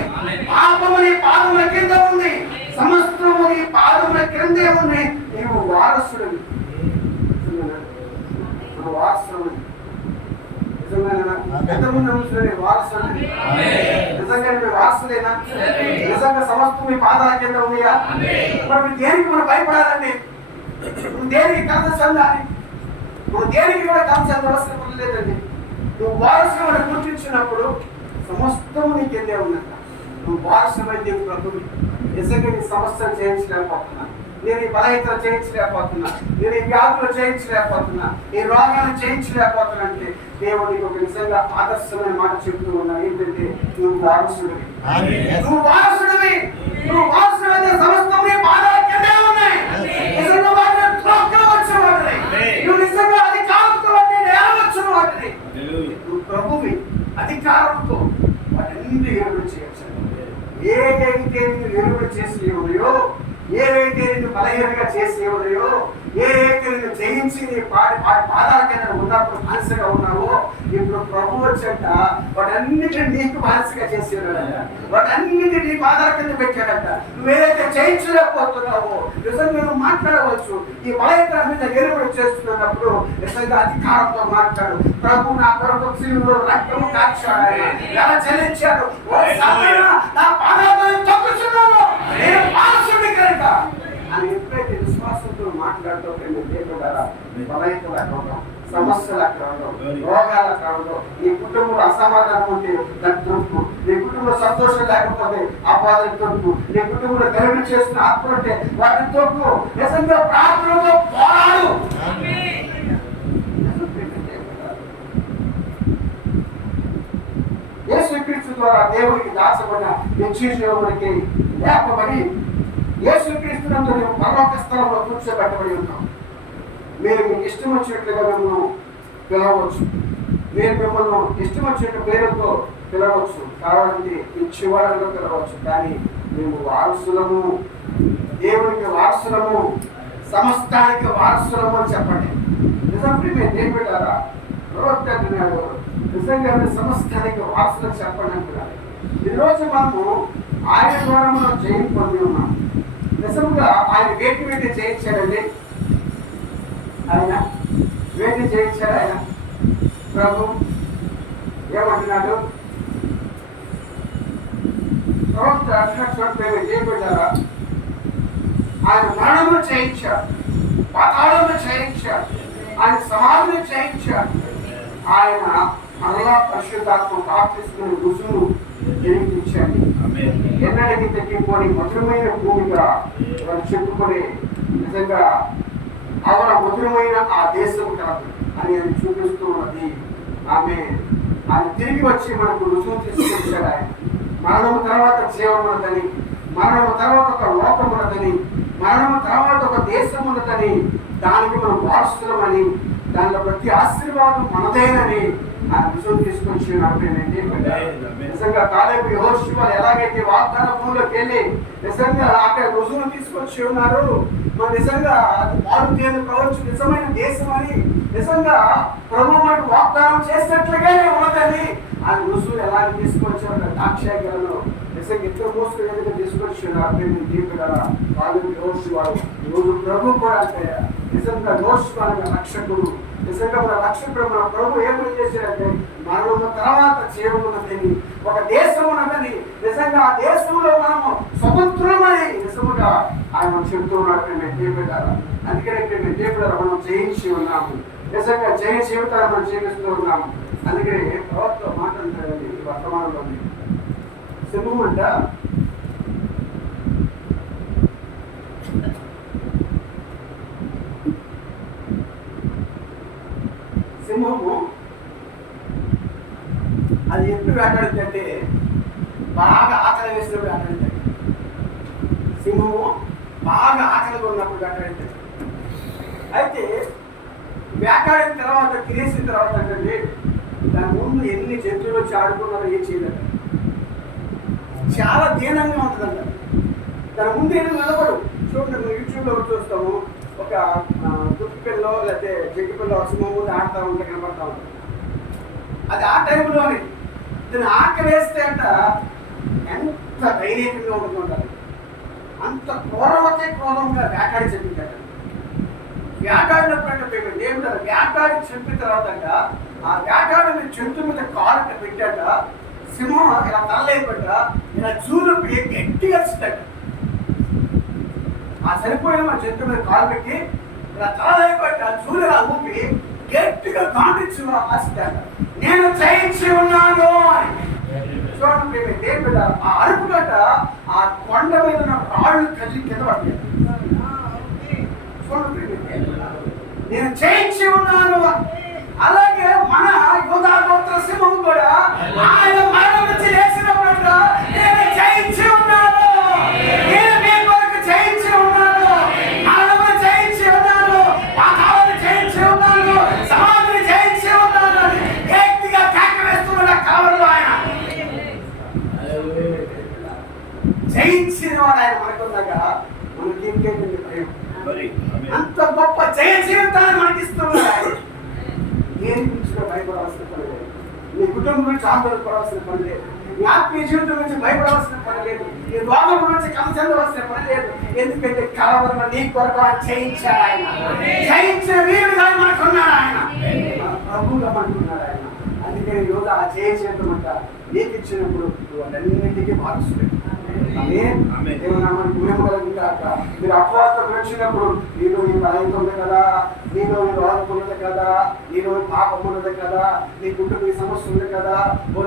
పాపము నీ పాదముల కింద ఉంది, సమస్తము నీ పాదముల కిందే ఉంది. నీవు వారసుడివి, వారసుడు. నిజంగా సమస్తం మీ పాదాల కింద ఉందిగా. మరి దేనికి మనం భయపడాలండి? దేనికి కథ చెందాలి? నువ్వు దేనికి కూడా కథ చెందవలసిన లేదండి. నువ్వు వారసుగా మనం గుర్తించినప్పుడు సమస్తము నీ కిందే ఉన్నట్ట. నువ్వు వారసులైతే ప్రభు నిజంగా నీ సమస్యలు చేయించలేకపోతున్నాను. నేను ఈ బలహీనతలు జయించలేకపోతున్నా, నేను ఈ వ్యాధులు జయించలేకపోతున్నా, ఈ రోగాలను జయించలేకపోతున్నా అంటే దేవుడు నీకు ఒక నిజంగా ఆదర్శమైన మాట చెప్తూ ఉన్నా. ఏంటంటే నువ్వు వారసుడివి, నువ్వు వారసుడివి, నువ్వు వారసుడి సమస్తం నీ పాదాల కిందే ఉన్నాయి. నిజంగా వాటిని త్రొక్కవచ్చు వాటిని, నువ్వు నిజంగా అధికారంతో నేలవచ్చు వాటిని. నువ్వు ప్రభువి, అధికారంతో వాటిని ఎరువులు చేయవచ్చు. ఏదైతే నిన్ను ఎరువులు చేసి ఉన్నాయో, ఏవైతే నిన్ను బలహీనంగా చేసి ఉన్నాయో, ఏదైతే నిన్ను జయించి నీ పాదాల కింద ఉన్నప్పుడు మనసుగా ఉన్నావో, ఇప్పుడు ప్రభు వచ్చాక వాటన్నిటిని నీకు మనసుగా చేసి ఉన్నాడంట. వాటన్నిటిని నీ పాదాల కింద పెట్టాడంట. నువ్వేదైతే జయించలేకపోతున్నావో నిజంగా నువ్వు మాట్లాడవచ్చు. ఈ బలహీనత మీద ఎరువులు చేస్తున్నప్పుడు నిజంగా అధికారంతో మాట్లాడు. ప్రభు నా కొరకు శిలువలో రక్తము కాచాడు, ఎలా చెల్లించాడు, నా పాదాలను తొక్కుచున్నాను, నేను వారసుడిని కనుక అని ఎప్పుడైతే విశ్వాసంతో మాట్లాడుతూ బలహీనతలు అక్కడ ఉండవు, సమస్యలు అక్కడ ఉండవు, రోగాలు అక్కడ ఉండవు. నీ కుటుంబంలో అసమాధానం ఉంటే దాన్ని తొక్కు, నీ కుటుంబంలో సంతోషం లేకపోతే ఆ బాధను తొక్కు, నీ కుటుంబంలో గర్వం చేస్తున్న ఆత్మ ఉంటే వాటిని తొక్కు. నిజంగా ప్రార్థనతో పోరాడు. యేసుక్రీస్తు ద్వారా దేవుడికి దాచబడిన నిశ్చయమునికి లేపబడి యేసుక్రీస్తునందు నీవు పరలోక స్థలంలో కూర్చోబెట్టబడి ఉన్నాం. మీరు మీకు ఇష్టం వచ్చినట్లుగా మిమ్మల్ని పిలవచ్చు, మీరు మిమ్మల్ని ఇష్టం వచ్చినట్టు పేరుతో పిలవచ్చు, కావాలంటే ఇచ్చేవాళ్ళలో పిలవచ్చు. కానీ మేము వారసులము, దేవునికి వారసులము, సమస్తానికి వారసులము అని చెప్పండి. నిజంగా మేము ఏం పెట్టారా ప్రవక్తన్నాడు, నిజంగా సమస్తానికి వారసులు చెప్పండి అంటున్నారు. ఈరోజు మనము ఆయన ద్వారా మనం జయం పొంది ఉన్నాం. నిజంగా ఆయన వేటి వేటి జయించాడండి, ఆయన వేటి జయించాడు. ఆయన ప్రభు ఏమంటున్నాడు, ప్రవక్త అంటున్నట్టు ఏం పెట్టారా, ఆయన మరణము జయించాడు, పాతాళము జయించాడు, ఆయన సమాధిని జయించాడు, ఆయన మరలా పరిశుద్ధాత్మ బాప్తిస్మను రుజువును జయించాడు. ఎన్నటికీ తగ్గిపోని మధురమైన భూమిగా వారు చెప్పుకునే నిజంగా అవన మధురమైన ఆ దేశం కాదు అని అది చూపిస్తూ ఉన్నది. ఆమె ఆయన తిరిగి వచ్చి మనకు రుజువు తీసుకొచ్చాడు. ఆయన మరణము తర్వాత జీవం ఉన్నదని, మరణము తర్వాత ఒక లోకం ఉన్నదని, మరణము తర్వాత ఒక దేశం ఉన్నదని, దానికి మనం వారసులమని, దానిలో ప్రతి ఆశీర్వాదం మనదేనని ఆయన రుజువు తీసుకొచ్చి నిజంగా కాలేబు యెహోషువ ఎలాగైతే వాగ్దాన భూమిలోకి వెళ్ళి నిజంగా అక్కడ రుజువును తీసుకొచ్చి ఉన్నారు. నిజంగా అది పాలు తేను కావచ్చు, నిజమైన దేశం అని నిజంగా ప్రభు మనకు వాగ్దానం చేసినట్లుగానే ఉన్నదని ఆయన రుజువు ఎలాగ తీసుకొచ్చారు. దాక్షాయకులను నిజంగా ఇతర మోసుకు తీసుకొచ్చి కాలేబు యెహోషువ రోజు ప్రభు కూడా అంటే నిజంగా యెహోషువ రక్షకుడు. నిజంగా మన రక్షకుడు మన ప్రభు ఏమని చేశాడంటే మరణము తర్వాత జీవం ఉన్నదని, ఒక దేశం ఉన్నదని, నిజంగా ఆ దేశంలో మనము స్వతంత్రమని నిజముగా ఆయన చెబుతూ ఉన్నాడు. మేము చేపెట్టారా, అందుకనే మేము చేపెట్టారా, మనం జయించి ఉన్నాము, నిజంగా జయ జీవితాన్ని మనం జీవిస్తూ ఉన్నాము. అందుకనే ప్రవక్త మాట అంటాడండి ఈ వర్తమానంలో సింహం అంట సింహము అది ఎప్పుడు వేటాడుతుందంటే బాగా ఆకలి వేసినప్పుడు వేటాడుతుంది. సింహము బాగా ఆకలిగా ఉన్నప్పుడు వేటాడుతుంది. అయితే వేటాడిన తర్వాత తినేసిన తర్వాత అంటే దాని ముందు ఎన్ని జంతువులు వచ్చి ఆడుకున్నారో ఏం చేయలేదు, చాలా దీనంగా ఉంటుందంట. దాని ముందు ఏమి నిలబడు. చూడండి, మనం యూట్యూబ్లో చూస్తాము, ఒక దుప్పి పిల్లో లేకపోతే జగ్గి పిల్ల సింహం ముందు ఆడుతూ ఉంటే కనబడతా ఉంటుంది. అది ఆ టైంలోనే దీన్ని ఆకలి వేస్తే అంట ఎంత ధైర్యంగా ఉంటుందంటారు, అంత క్రూరవతే క్రూరంగా వేటాడి చెప్పిందట. వేటాడినప్పుడు ఏమిటారు, వేటాడి చెప్పిన తర్వాత ఆ వేటాడిన జంతువు మీద కాలు పెట్టాక సింహం ఇలా తలలేపట ఇలా చూరు గట్టిగా వచ్చిందట. ఆ సరిపోయిన మా జంతువు మీద కాలు పెట్టి ఇలా తలలేపట చూరు ఇలా ఊపి గట్టిగా కాండించు ఆశించాట. నేను జయించి ఉన్నాను అని చూడండి. దేవుడు ఆ అరుపు గట్ట ఆ కొండ మీద ఉన్న రాళ్ళు కదిలి కింద పడలేదు. నేను జయించి ఉన్నాను. అలాగే మన యూదా గోత్ర సింహం కూడా ఆయన మరణం నుంచి లేచినప్పుడు నేను జయించి ఉన్నాను, నేను మీ కొరకు జయించి ఉన్నాను, మరణమును జయించి ఉన్నాను, పాతాళాన్ని జయించి ఉన్నాను, సమాధిని జయించి ఉన్నాను అని వ్యక్తిగా కేక వేస్తున్న కలవరు ఆయన. జయించిన వాడు ఆయన మనకున్నాక మనకి ఇంకేంటి భయం? అంత గొప్ప జయ జీవితాన్ని మనకిస్తున్నాడు ఆయన. దేని గురించి భయపడవలసిన పని లేదు, నీ కుటుంబం గురించి ఆందోళన పడవలసిన పని లేదు, నీ ఆత్మీయ జీవితం గురించి భయపడవలసిన పని లేదు, నీ రోగం గురించి కథ చెందవలసిన పని లేదు. ఎందుకంటే కలవరంలో నీ కొరకు ఆయన జయించాడు. ఆయన జయించిన వీరుడుగా మనకున్నాడు, ఆయన ప్రభువుగా మనకున్నాడు ఆయన. అందుకని ఈరోజు ఆ జయ జీవితం అంట నీకు ఇచ్చినప్పుడు వాళ్ళన్నింటికీ వారసుడే. మీరు అపవాదం వచ్చినప్పుడు నీలో నీ బలహీనత ఉంది కదా, నీలో నీ రోగం ఉన్నది కదా, నీలో పాపం ఉన్నది కదా, నీ కుటుంబ సమస్య ఉంది కదా,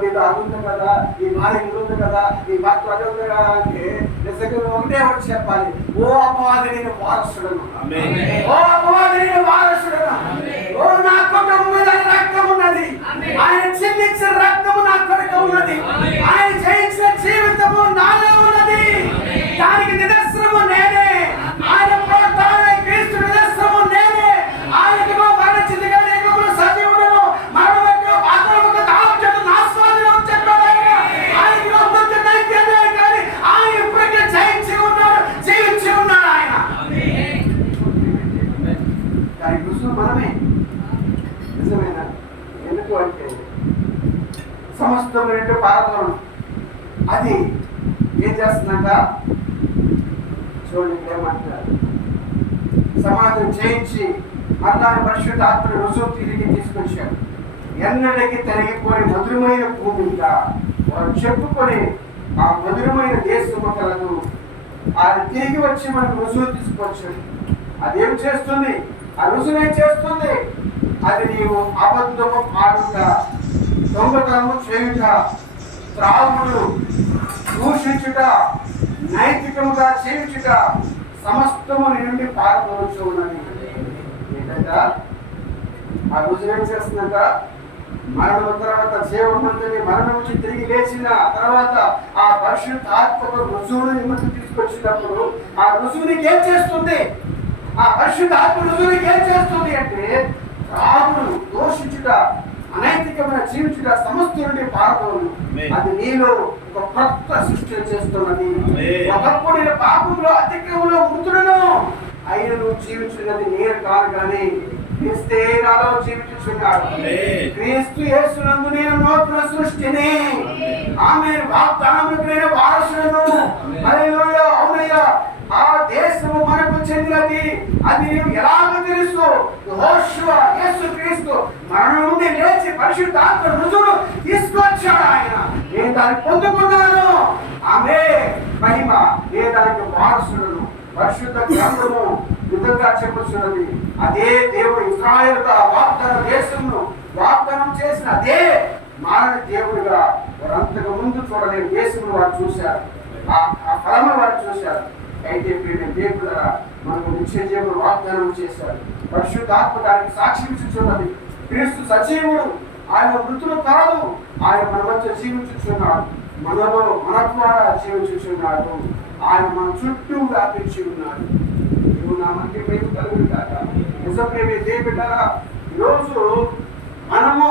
నీలో అది ఉంది కదా, నీ భార్య ఉంది కదా, నీ భర్త అది ఉంది కదా అంటే నిజంగా ఒకటే ఒకటి చెప్పాలి, ఓ అపవాది నేను వారసుడను, ఓ అపవాది నేను వారసుడను, ఓ నా కుటుంబం మీద రక్తం ఉన్నది, ఆయన చిందించిన రక్తము నా కొరకు ఉన్నది, ఆయన జయించిన జీవితము నాలో ఉన్నది, దానికి నిదర్శనము నేనే, ఆయన పునరుత్థాన క్రీస్తు నిదర్శనము నేనే, ఆయనకు మరణించింది కానీ సజీవుడను మరణము పాతాళముకు తాళం నా స్వాధీనం చెప్పాడు ఆయన. ఆయనకి మృత్యు నైవేద్యమే కానీ ఆయన ఇప్పటికే జయించి ఉన్నాడు, జీవించి ఉన్నాడు ఆయన. దాని రుజువు మనమే. నిజమేనా? ఎందుకు అంటే సమస్తమైన పారదోళన అది ఏం చేస్తుందంట చూడండి, ఏమంటారు, సమాధిని చేయించి మరలా పరిశుద్ధ ఆత్మని రుజువు తిరిగి తీసుకొచ్చాడు. ఎన్నటికీ తరిగిపోయి మధురమైన భూమి ఇంకా వారు చెప్పుకొని ఆ మధురమైన దేశము కలదు. అది తిరిగి వచ్చి మనకు రుజువు తీసుకొచ్చాడు. అదేం చేస్తుంది? ఆ రుజువు ఏం చేస్తుంది? అది నీవు అబద్ధము ఆడుట, దొంగతనము చేయుట, త్రాగుడు, దూషించుట, నైతికముగా చేయుచుట సమస్తము నీ నుండి పారదోలుచు ఉన్నది. ఏంటంట ఆ రుజువు ఏం చేస్తుందంట? మరణం తర్వాత జీవమంతుని మరణం నుంచి తిరిగి లేచిన తర్వాత ఆ పరిశుద్ధ ఆత్మకు రుజువును నిమిత్తం తీసుకొచ్చినప్పుడు ఆ రుజువు నీకు ఏం చేస్తుంది? ఆ పరిశుద్ధ ఆత్మ రుజువు నీకు ఏం చేస్తుంది అంటే రాముడు దోషించుట, అనైతికమైన జీవించుట సమస్త నుండి పారదోలు. అది నీలో ఒక కొత్త సృష్టి చేస్తున్నది. ఒకప్పుడు నేను పాపంలో అతిక్రమంలో మృతుడను అయిన నువ్వు జీవించినది నేను కాదు కానీ క్రీస్తే నాలో జీవించుచున్నాడు. క్రీస్తు యేసునందు నేను నూతన సృష్టిని, ఆమె వాగ్దానములకు నేను వారసుడను. హల్లెలూయా, అవునయ్యా. ఆ దేశము మనకు చెందినది. అది నీవు ఎలాగ తెలుసు? యెహోషువ యేసుక్రీస్తు మరణం నుండి లేచి పరిశుద్ధాత్మ రుజువును తీసుకొచ్చాడు ఆయన. నేను దాన్ని పొందుకున్నాను. ఆమె మహిమ, నేను దానికి వారసుడను. పరిశుద్ధ గ్రంథము విధంగా చెప్పుచున్నది. అదే దేవుడు ఇశ్రాయేలుగా వాగ్దాన దేశమును వాగ్దానం చేసిన అదే మారని దేవుడిగా వారంతకు ముందు చూడలేని దేశమును వారు చూశారు. ఆ ఫలము వారు చూశారు. అయితే దేవుడు మనకు నిత్య జీవుడు వాగ్దానం చేశారు. పరిశుద్ధాత్మ దానికి సాక్షి ఇచ్చుచున్నది. క్రీస్తు సజీవుడు, ఆయన మృతులు కాదు, ఆయన మన మధ్య జీవించుచున్నాడు, మనలో మన ద్వారా జీవించుచున్నాడు, ఆయన మన చుట్టూ వ్యాపించి ఉన్నాడు. నువ్వు నా మధ్య ప్రేమ కలుగుడు కాక. నిజప్రేమే దేవుడారా, ఈరోజు మనము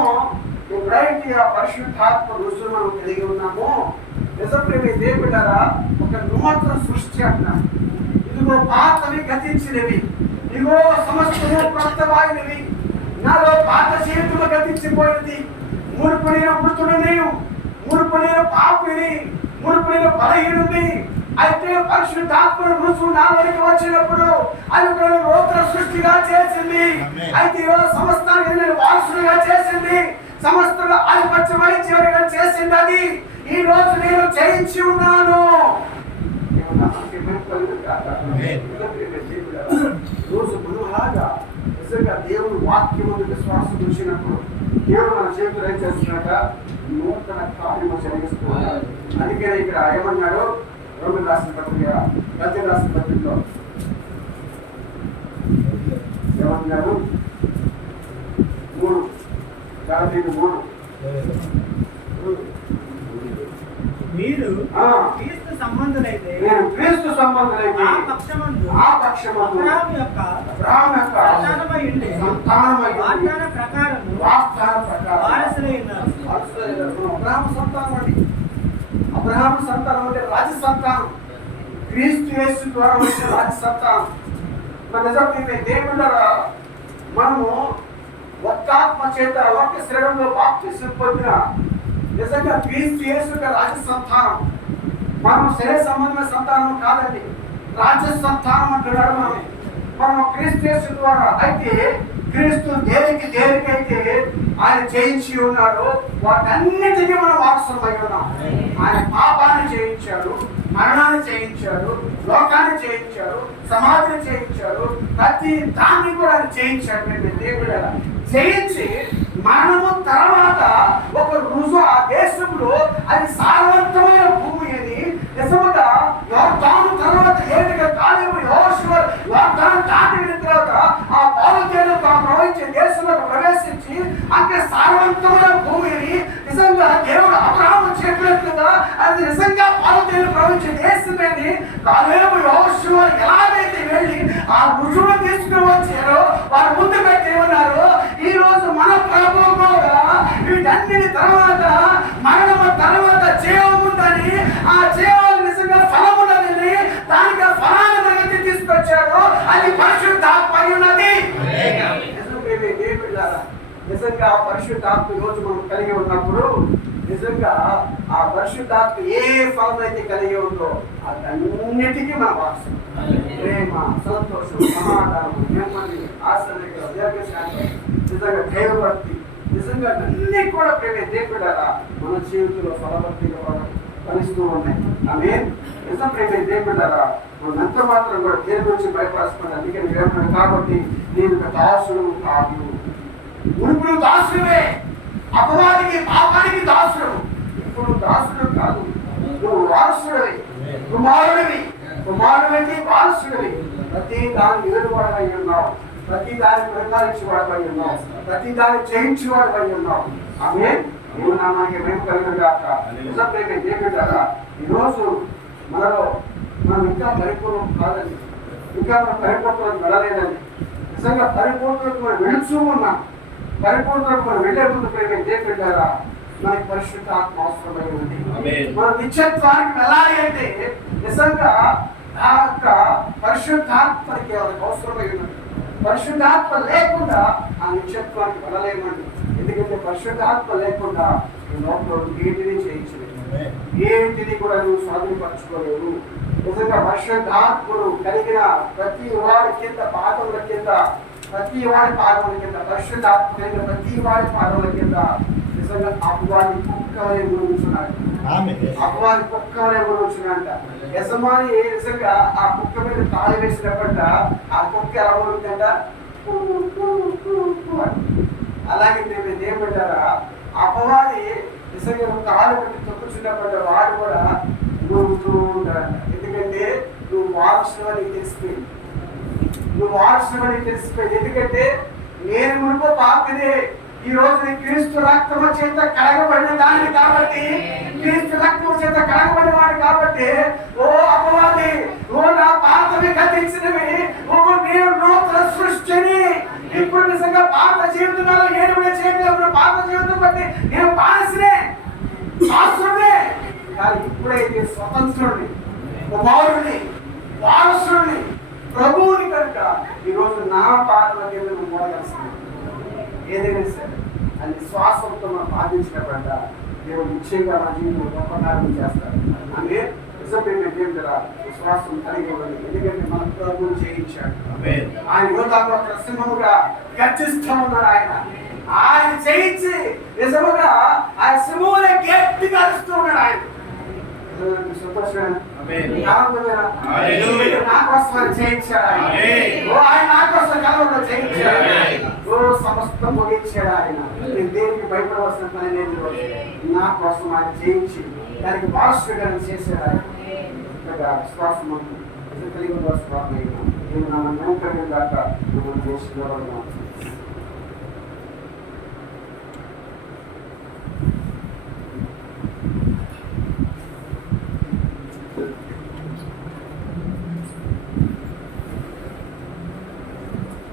ఎప్పుడైతే ఆ పరిశుద్ధాత్మ రుజువు మనం కలిగి ఉన్నామో, నిజప్రేమే దేవుడారా, ఒక నూతన సృష్టి అంటున్నాడు. ఇదిగో పాతవి గతించినవి, ఇదిగో సమస్తము క్రొత్తమైనవి. నాలో పాత జీవితంలో గతించిపోయినది. మునుపు నేను మృతుడిని, మునుపు నేను పాపిని, మునుపు నేను బలహీనుడిని. అయితే పరిశుద్ధాత్మ రుజువు నాలోకి వచ్చినప్పుడు అది నూతన సృష్టిగా చేసింది. అయితే ఈరోజు సమస్తానికి నేను వారసుడిగా చేసింది, సమస్త ఆధిపత్య వైద్యుడిగా చేసింది. అది ఈ రోజు నేను జయించి ఉన్నాను. రోజు మనలాగా నిజంగా దేవుడు వాక్యం విశ్వాసం వచ్చినప్పుడు దేవుడు మన చేతులు ఏం చేస్తున్నట నూతన కార్యము జరిగిస్తున్నాడు. అందుకనే ఇక్కడ ఏమన్నాడు? రోమిలకు రాసిన పత్రిక 10వ రాసిన పత్రికలో ఏమన్నాడు? 3 గలతీయులు 3. మీరు ఆ, క్రీస్తు సంబంధులైతే నేను క్రీస్తు సంబంధులైతే ఆ పక్షమందు అబ్రహాము యొక్క సంతానమై ఉండి సంతానమై ఉండి వాగ్దాన ప్రకారము వాగ్దాన ప్రకారం వారసులై ఉన్నారు. అబ్రహాము సంతానం అండి. అబ్రహాము సంతానం అంటే రాజ సంతానం. క్రీస్తు యేసు ద్వారా వచ్చిన రాజ సంతానం. మన నిజమైతే దేవుళ్ళరా మనము ఒక్క ఆత్మ చేత ఒక్క శరీరంలో బాప్తిసం పొందిన నిజంగా క్రీస్తు యేసు యొక్క రాజ సంతానం. మనం శరీర సంబంధమైన సంతానం కాదండి, రాజ సంతానం అంటున్నాడు. మనం క్రీస్తు యేసు ద్వారా అయితే క్రీస్తు దేనికైతే ఆయన చేయించి ఉన్నాడు వాటన్నిటికీ మనం వారసులమై ఉన్నాం. ఆయన పాపాన్ని చేయించాడు, మరణాన్ని చేయించాడు, లోకాన్ని చేయించాడు, సమాధిని చేయించాడు, ప్రతి దాన్ని కూడా ఆయన చేయించాడు. దేవుడు చేయించి మనము తర్వాత ఒక రుజువు ఆ దేశంలో అది సారవంతమైన భూమి అని నిజముగా యోర్దాను తర్వాత ఏదిగా కాలేము యెహోషువ యోర్దాను దాటిన తర్వాత ఆ పాలుతేను ప్రవహించే దేశంలో ప్రవేశించి అక్కడ సారవంతమైన భూమి అని నిజంగా దేవుడు అబ్రహాము చెప్పినట్లుగా అది నిజంగా పాలుతేను ప్రవహించే దేశమే అని కాలేము యెహోషువ ఎలాగైతే వెళ్ళి ఆ రుజువును తీసుకుని వచ్చారో వారు ముందు పెట్టి ఉన్నారు. ఈ రోజు మన ప్రభు కూడా వీటన్నిటి తర్వాత మరణము తర్వాత జీవం ఉందని ఆ జీవాలు నిజంగా ఫలం ఉన్నదని దానికి ఆ ఫలాన్ని మనకి తీసుకొచ్చాడు. అది పరిశుద్ధాత్మ ఉన్నది. నిజంగా ఆ పరిశుద్ధాత్మ రోజు మనం కలిగి ఉన్నప్పుడు నిజంగా ఆ పరిశుద్ధాత్మ ఏ ఫలం అయితే కలిగి ఉందో అన్నిటికీ మన వారసు. ప్రేమ, సంతోషం, సమాధానం, నెమ్మది, ఆశ్చర్యం, దీర్ఘశాంతం, నిజంగా దైవభక్తి, నిజంగా అన్ని కూడా ప్రేమ దేవుడారా మన జీవితంలో ఫలభక్తిగా ఫలిస్తూ ఉన్నాయి. ఆమె నిజం ప్రేమ దేవుడారా మనం ఎంత మాత్రం కూడా దేని గురించి భయపడుతున్నాడు. అందుకే మీరు కాబట్టి నేను దాసుడు కాదు. మునుపుడు దాసుడే, అపవాదికి పాపానికి దాసుడు. ఇప్పుడు దాసుడు కాదు, నువ్వు వారసుడివి, కుమారుడికి వారసుడివి. ప్రతి దాన్ని ఎదురువాడై ఉన్నావు, ప్రతి దాన్ని పరిపాలించేవాడై ఉన్నావు, ప్రతి దాన్ని జయించేవాడై ఉన్నావు. ఆమె నువ్వు నామానికి మేము కలిగినగాక. నిజం ప్రేమ దేవుడారా ఈరోజు మనలో మనం ఇంకా పరిపూర్ణం కాదండి, ఇంకా మనం పరిపూర్ణం వెళ్ళలేదండి. నిజంగా పరిపూర్ణకు మనం వెళుతూ ఉన్నాం. పరిపూర్ణకు మనం వెళ్లే ముందు ప్రేమ దేవుడారా మనకి పరిశుద్ధ ఆత్మ అవసరమై ఉంది. మన నిత్యత్వానికి వెళ్ళాలి అంటే నిజంగా ఆ యొక్క పరిశుద్ధాత్మకి అవసరమై ఉన్నది. పరిశుద్ధాత్మ లేకుండా ఆ నిత్యత్వానికి వెళ్ళలేమండి. ఎందుకంటే పరిశుద్ధాత్మ లేకుండా ఈ లోపల ఏంటిని చేయించలేదు, ఏంటిని కూడా నువ్వు స్వాధీనపరచుకోలేవు. నిజంగా పరిశుద్ధాత్మను కలిగిన ప్రతి వాడి కింద పాదముల కింద, ప్రతి వాడి పాదముల కింద, పరిశుద్ధాత్మ కలిగిన ప్రతి వాడి పాదముల కింద నిజంగా అపవాది కుక్కవలే గురించున్నాడు. అపవాది కుక్కవలే గురించున్నాడంట. యజమాని నిజంగా ఆ కుక్క మీద తాళి వేసినప్పట ఆ కుక్క ఎలా ఉంటుందంట, అలాగే మేము ఏమంటారా అపవాది నిజంగా తాళి పెట్టి తొక్కుచున్నప్పట వాడు కూడా గురుతూ ఉంటాడంట. ఎందుకంటే నువ్వు వారసుని తెలిసిపోయింది, ఎందుకంటే నేను మునుపు పాపిదే, ఈ రోజు క్రీస్తు రక్తము చేత కడగబడిన దానిని కాబట్టి, క్రీస్తు రక్తము చేత కడగబడిన వాడు కాబట్టి ఓ అపవాది, ఓ నా పాతవి గతించినవి, ఓ నేను నూతన సృష్టిని. ఇప్పుడు నిజంగా పాత జీవితంలో నేను కూడా చేయగలను, పాత జీవితం బట్టి నేను బానిసనే, దాసుడే. కానీ ఇప్పుడైతే స్వతంత్రుడిని, కుమారుడిని, వారసుడిని, ప్రభువుని కనుక ఈరోజు నా పాదల కింద మోడగలుస్తున్నాను. ఏదైనా సరే అది శ్వాసంతో మనం బాధించినప్పుడ దేవుడు నిశ్చయంగా మన జీవితంలో గొప్ప కార్యం చేస్తారు. అంటే నిజమైన దేవుడు విశ్వాసం కలిగి ఉండాలి. ఎందుకంటే మన ప్రభువుని చేయించాడు. ఆయన యోధాలో ప్రసన్నముగా గర్జిస్తూ ఉన్నాడు. ఆయన చేయించి నిజముగా ఆయన సింహమునే గట్టిగా అరుస్తూ ఉన్నాడు. ఆయన సంతోషమేనా, ఆనందమేనా? నా కోసం ఆయన చేయించాడు. ఆయన నా కోసం కలవలో చేయించాడు. సమస్తం ముగించాడు. ఆయన నేను దేనికి భయపడవలసిన పని లేదు. నా కోసం ఆయన చేయించి దానికి వారసుగా చేశాడు. ఆయన విశ్వాసం కలిగి ఉండవలసిన నేను నా నమ్మకం దాకా మనం చేసిన